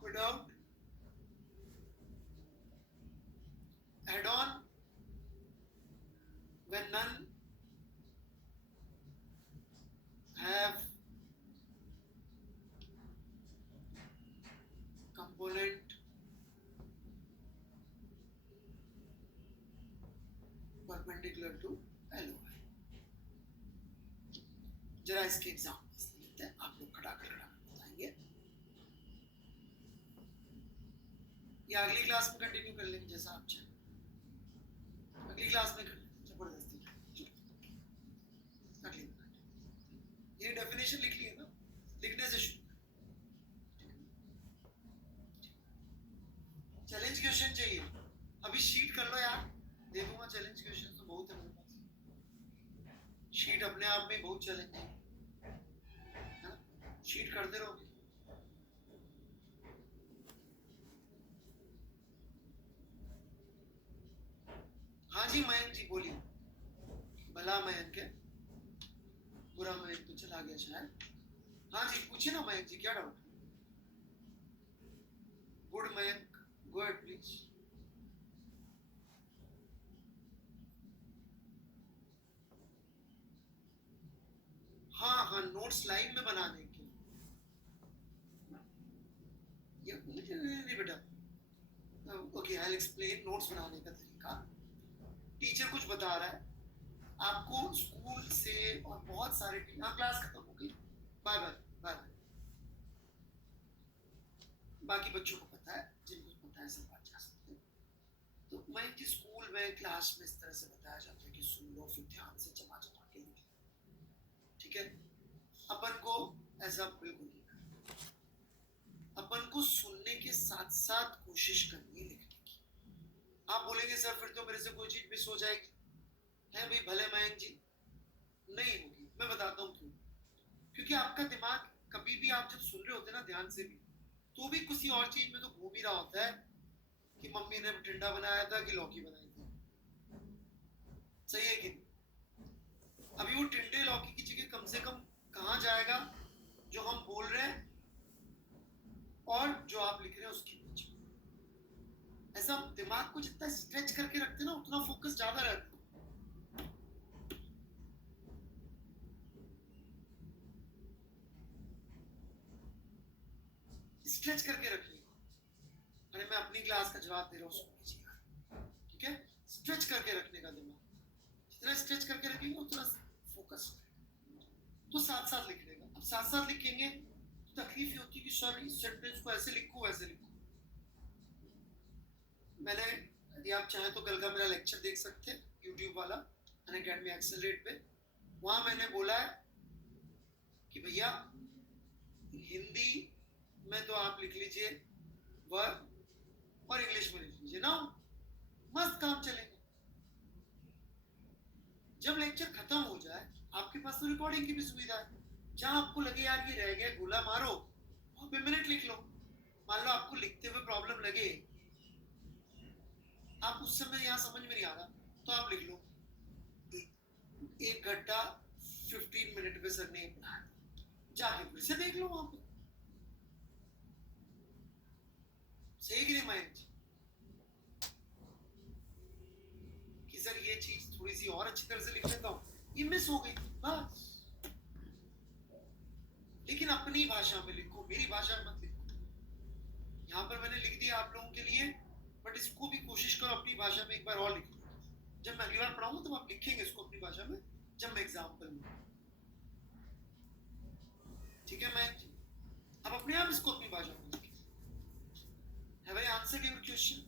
कोई doubt? Add on when none have component perpendicular to LOI। जरा इसके एग्जाम्पल्स लेते हैं, आप लोग खड़ा कर बताएंगे, या अगली क्लास में कंटिन्यू कर लेंगे जैसा आप चाहें। अगली क्लास में कर लेंगे, जबरदस्ती अगली में। ये डेफिनेशन लिख लिए ना, लिखने से शुरू। चैलेंज क्वेश्चन चाहिए? अभी शीट कर लो यार, दे दूंगा चैलेंज क्वेश्चन तो बहुत है मेरे पास। शीट अपने आप में बहुत चैलेंज है, शीट करते रहोगे। हाँ जी मयंक जी बोलिए। भला मयंक है, बुरा मयंक तो चला गया शायद। हाँ जी पूछिए ना मयंक जी, क्या doubt? Good Mayank, go ahead please. हाँ हाँ, नोट्स लाइन में बनाने के लिए बेटा। Okay, I will explain notes बनाने का तरीका। टीचर कुछ बता रहा है आपको स्कूल से और बहुत सारे, हाँ क्लास खत्म हो गई, बाय बाय बाय। बाकी बच्चों को पता है, जिनको पता है सब बात जा सकते हैं। तो मैं कि स्कूल में क्लास में इस तरह से बताया जाता है कि सुन लो फिर ध्यान से जमा जमा के लिख, ठीक है? अपन को ऐसा बिल्कुल नहीं करना, अपन को सुनने के साथ साथ कोशिश करनी है लिखने की। आप बोलेंगे सर फिर तो मेरे से कोई चीज मिस हो जाएगी, है भाई भले मयंक जी, नहीं होगी। मैं बताता हूँ क्यों। क्योंकि आपका दिमाग कभी भी आप जब सुन रहे होते हैं ना ध्यान से भी, तो भी किसी और चीज में तो घूम ही रहा होता है कि मम्मी ने टिंडा बनाया था कि लौकी बनाई थी, सही है कि नहीं? अभी वो टिंडे लौकी की जगह कम से कम कहाँ जाएगा? जो हम बोल रहे हैं और जो आप लिख रहे हैं उसके बीच में। ऐसा दिमाग को जितना स्ट्रेच करके रखते हैं ना उतना फोकस ज्यादा रहता है। स्ट्रेच करके रखिए। अरे मैं अपनी क्लास का जवाब दे रहा हूँ, सुन लीजिए, ठीक है? स्ट्रेच करके रखने का दिमाग, जितना स्ट्रेच करके रखेंगे उतना फोकस। तो साथ साथ लिखने का। अब साथ साथ लिखेंगे तो तकलीफ ये होती है कि सर इस सेंटेंस को ऐसे लिखूं वैसे लिखूं। मैंने, यदि आप चाहें तो कल का मेरा लेक्चर देख सकते हैं यूट्यूब वाला, अनअकैडमी एक्सेलरेट पे। वहां मैंने बोला है कि भैया हिंदी में तो आप लिख लीजिए वर्ब और इंग्लिश में लिख लीजिए ना, मस्त काम चलेगा। जब लेक्चर खत्म हो जाए, आपके पास तो रिकॉर्डिंग की भी सुविधा है। जहां आपको लगे यार ये रह गया, गोला मारो और 2 मिनट लिख लो। मान लो आपको लिखते हुए प्रॉब्लम लगे, आप उस समय यहाँ समझ में नहीं आ रहा, तो आप लिख लो 1 घंटा 15 मिनट में सर ने पढ़ाया, जाके फिर से देख लो वहां पे। सही कि नहीं मयंक जी? कि सर ये चीज थोड़ी सी और अच्छी तरह से लिख लेता हूँ, ये मिस हो गई, बस। लेकिन अपनी भाषा में लिखो, मेरी भाषा में मत लिखो। यहाँ पर मैंने लिख दिया आप लोगों के लिए, बट इसको भी कोशिश करो अपनी भाषा में एक बार और लिखो। जब मैं अगली बार पढ़ाऊंगा तब आप लिखेंगे इसको अपनी भाषा में, जब मैं एग्जाम्पल में। ठीक है मयंक जी? अब अपने आप इसको अपनी भाषा में लिखें। Have I answered your question?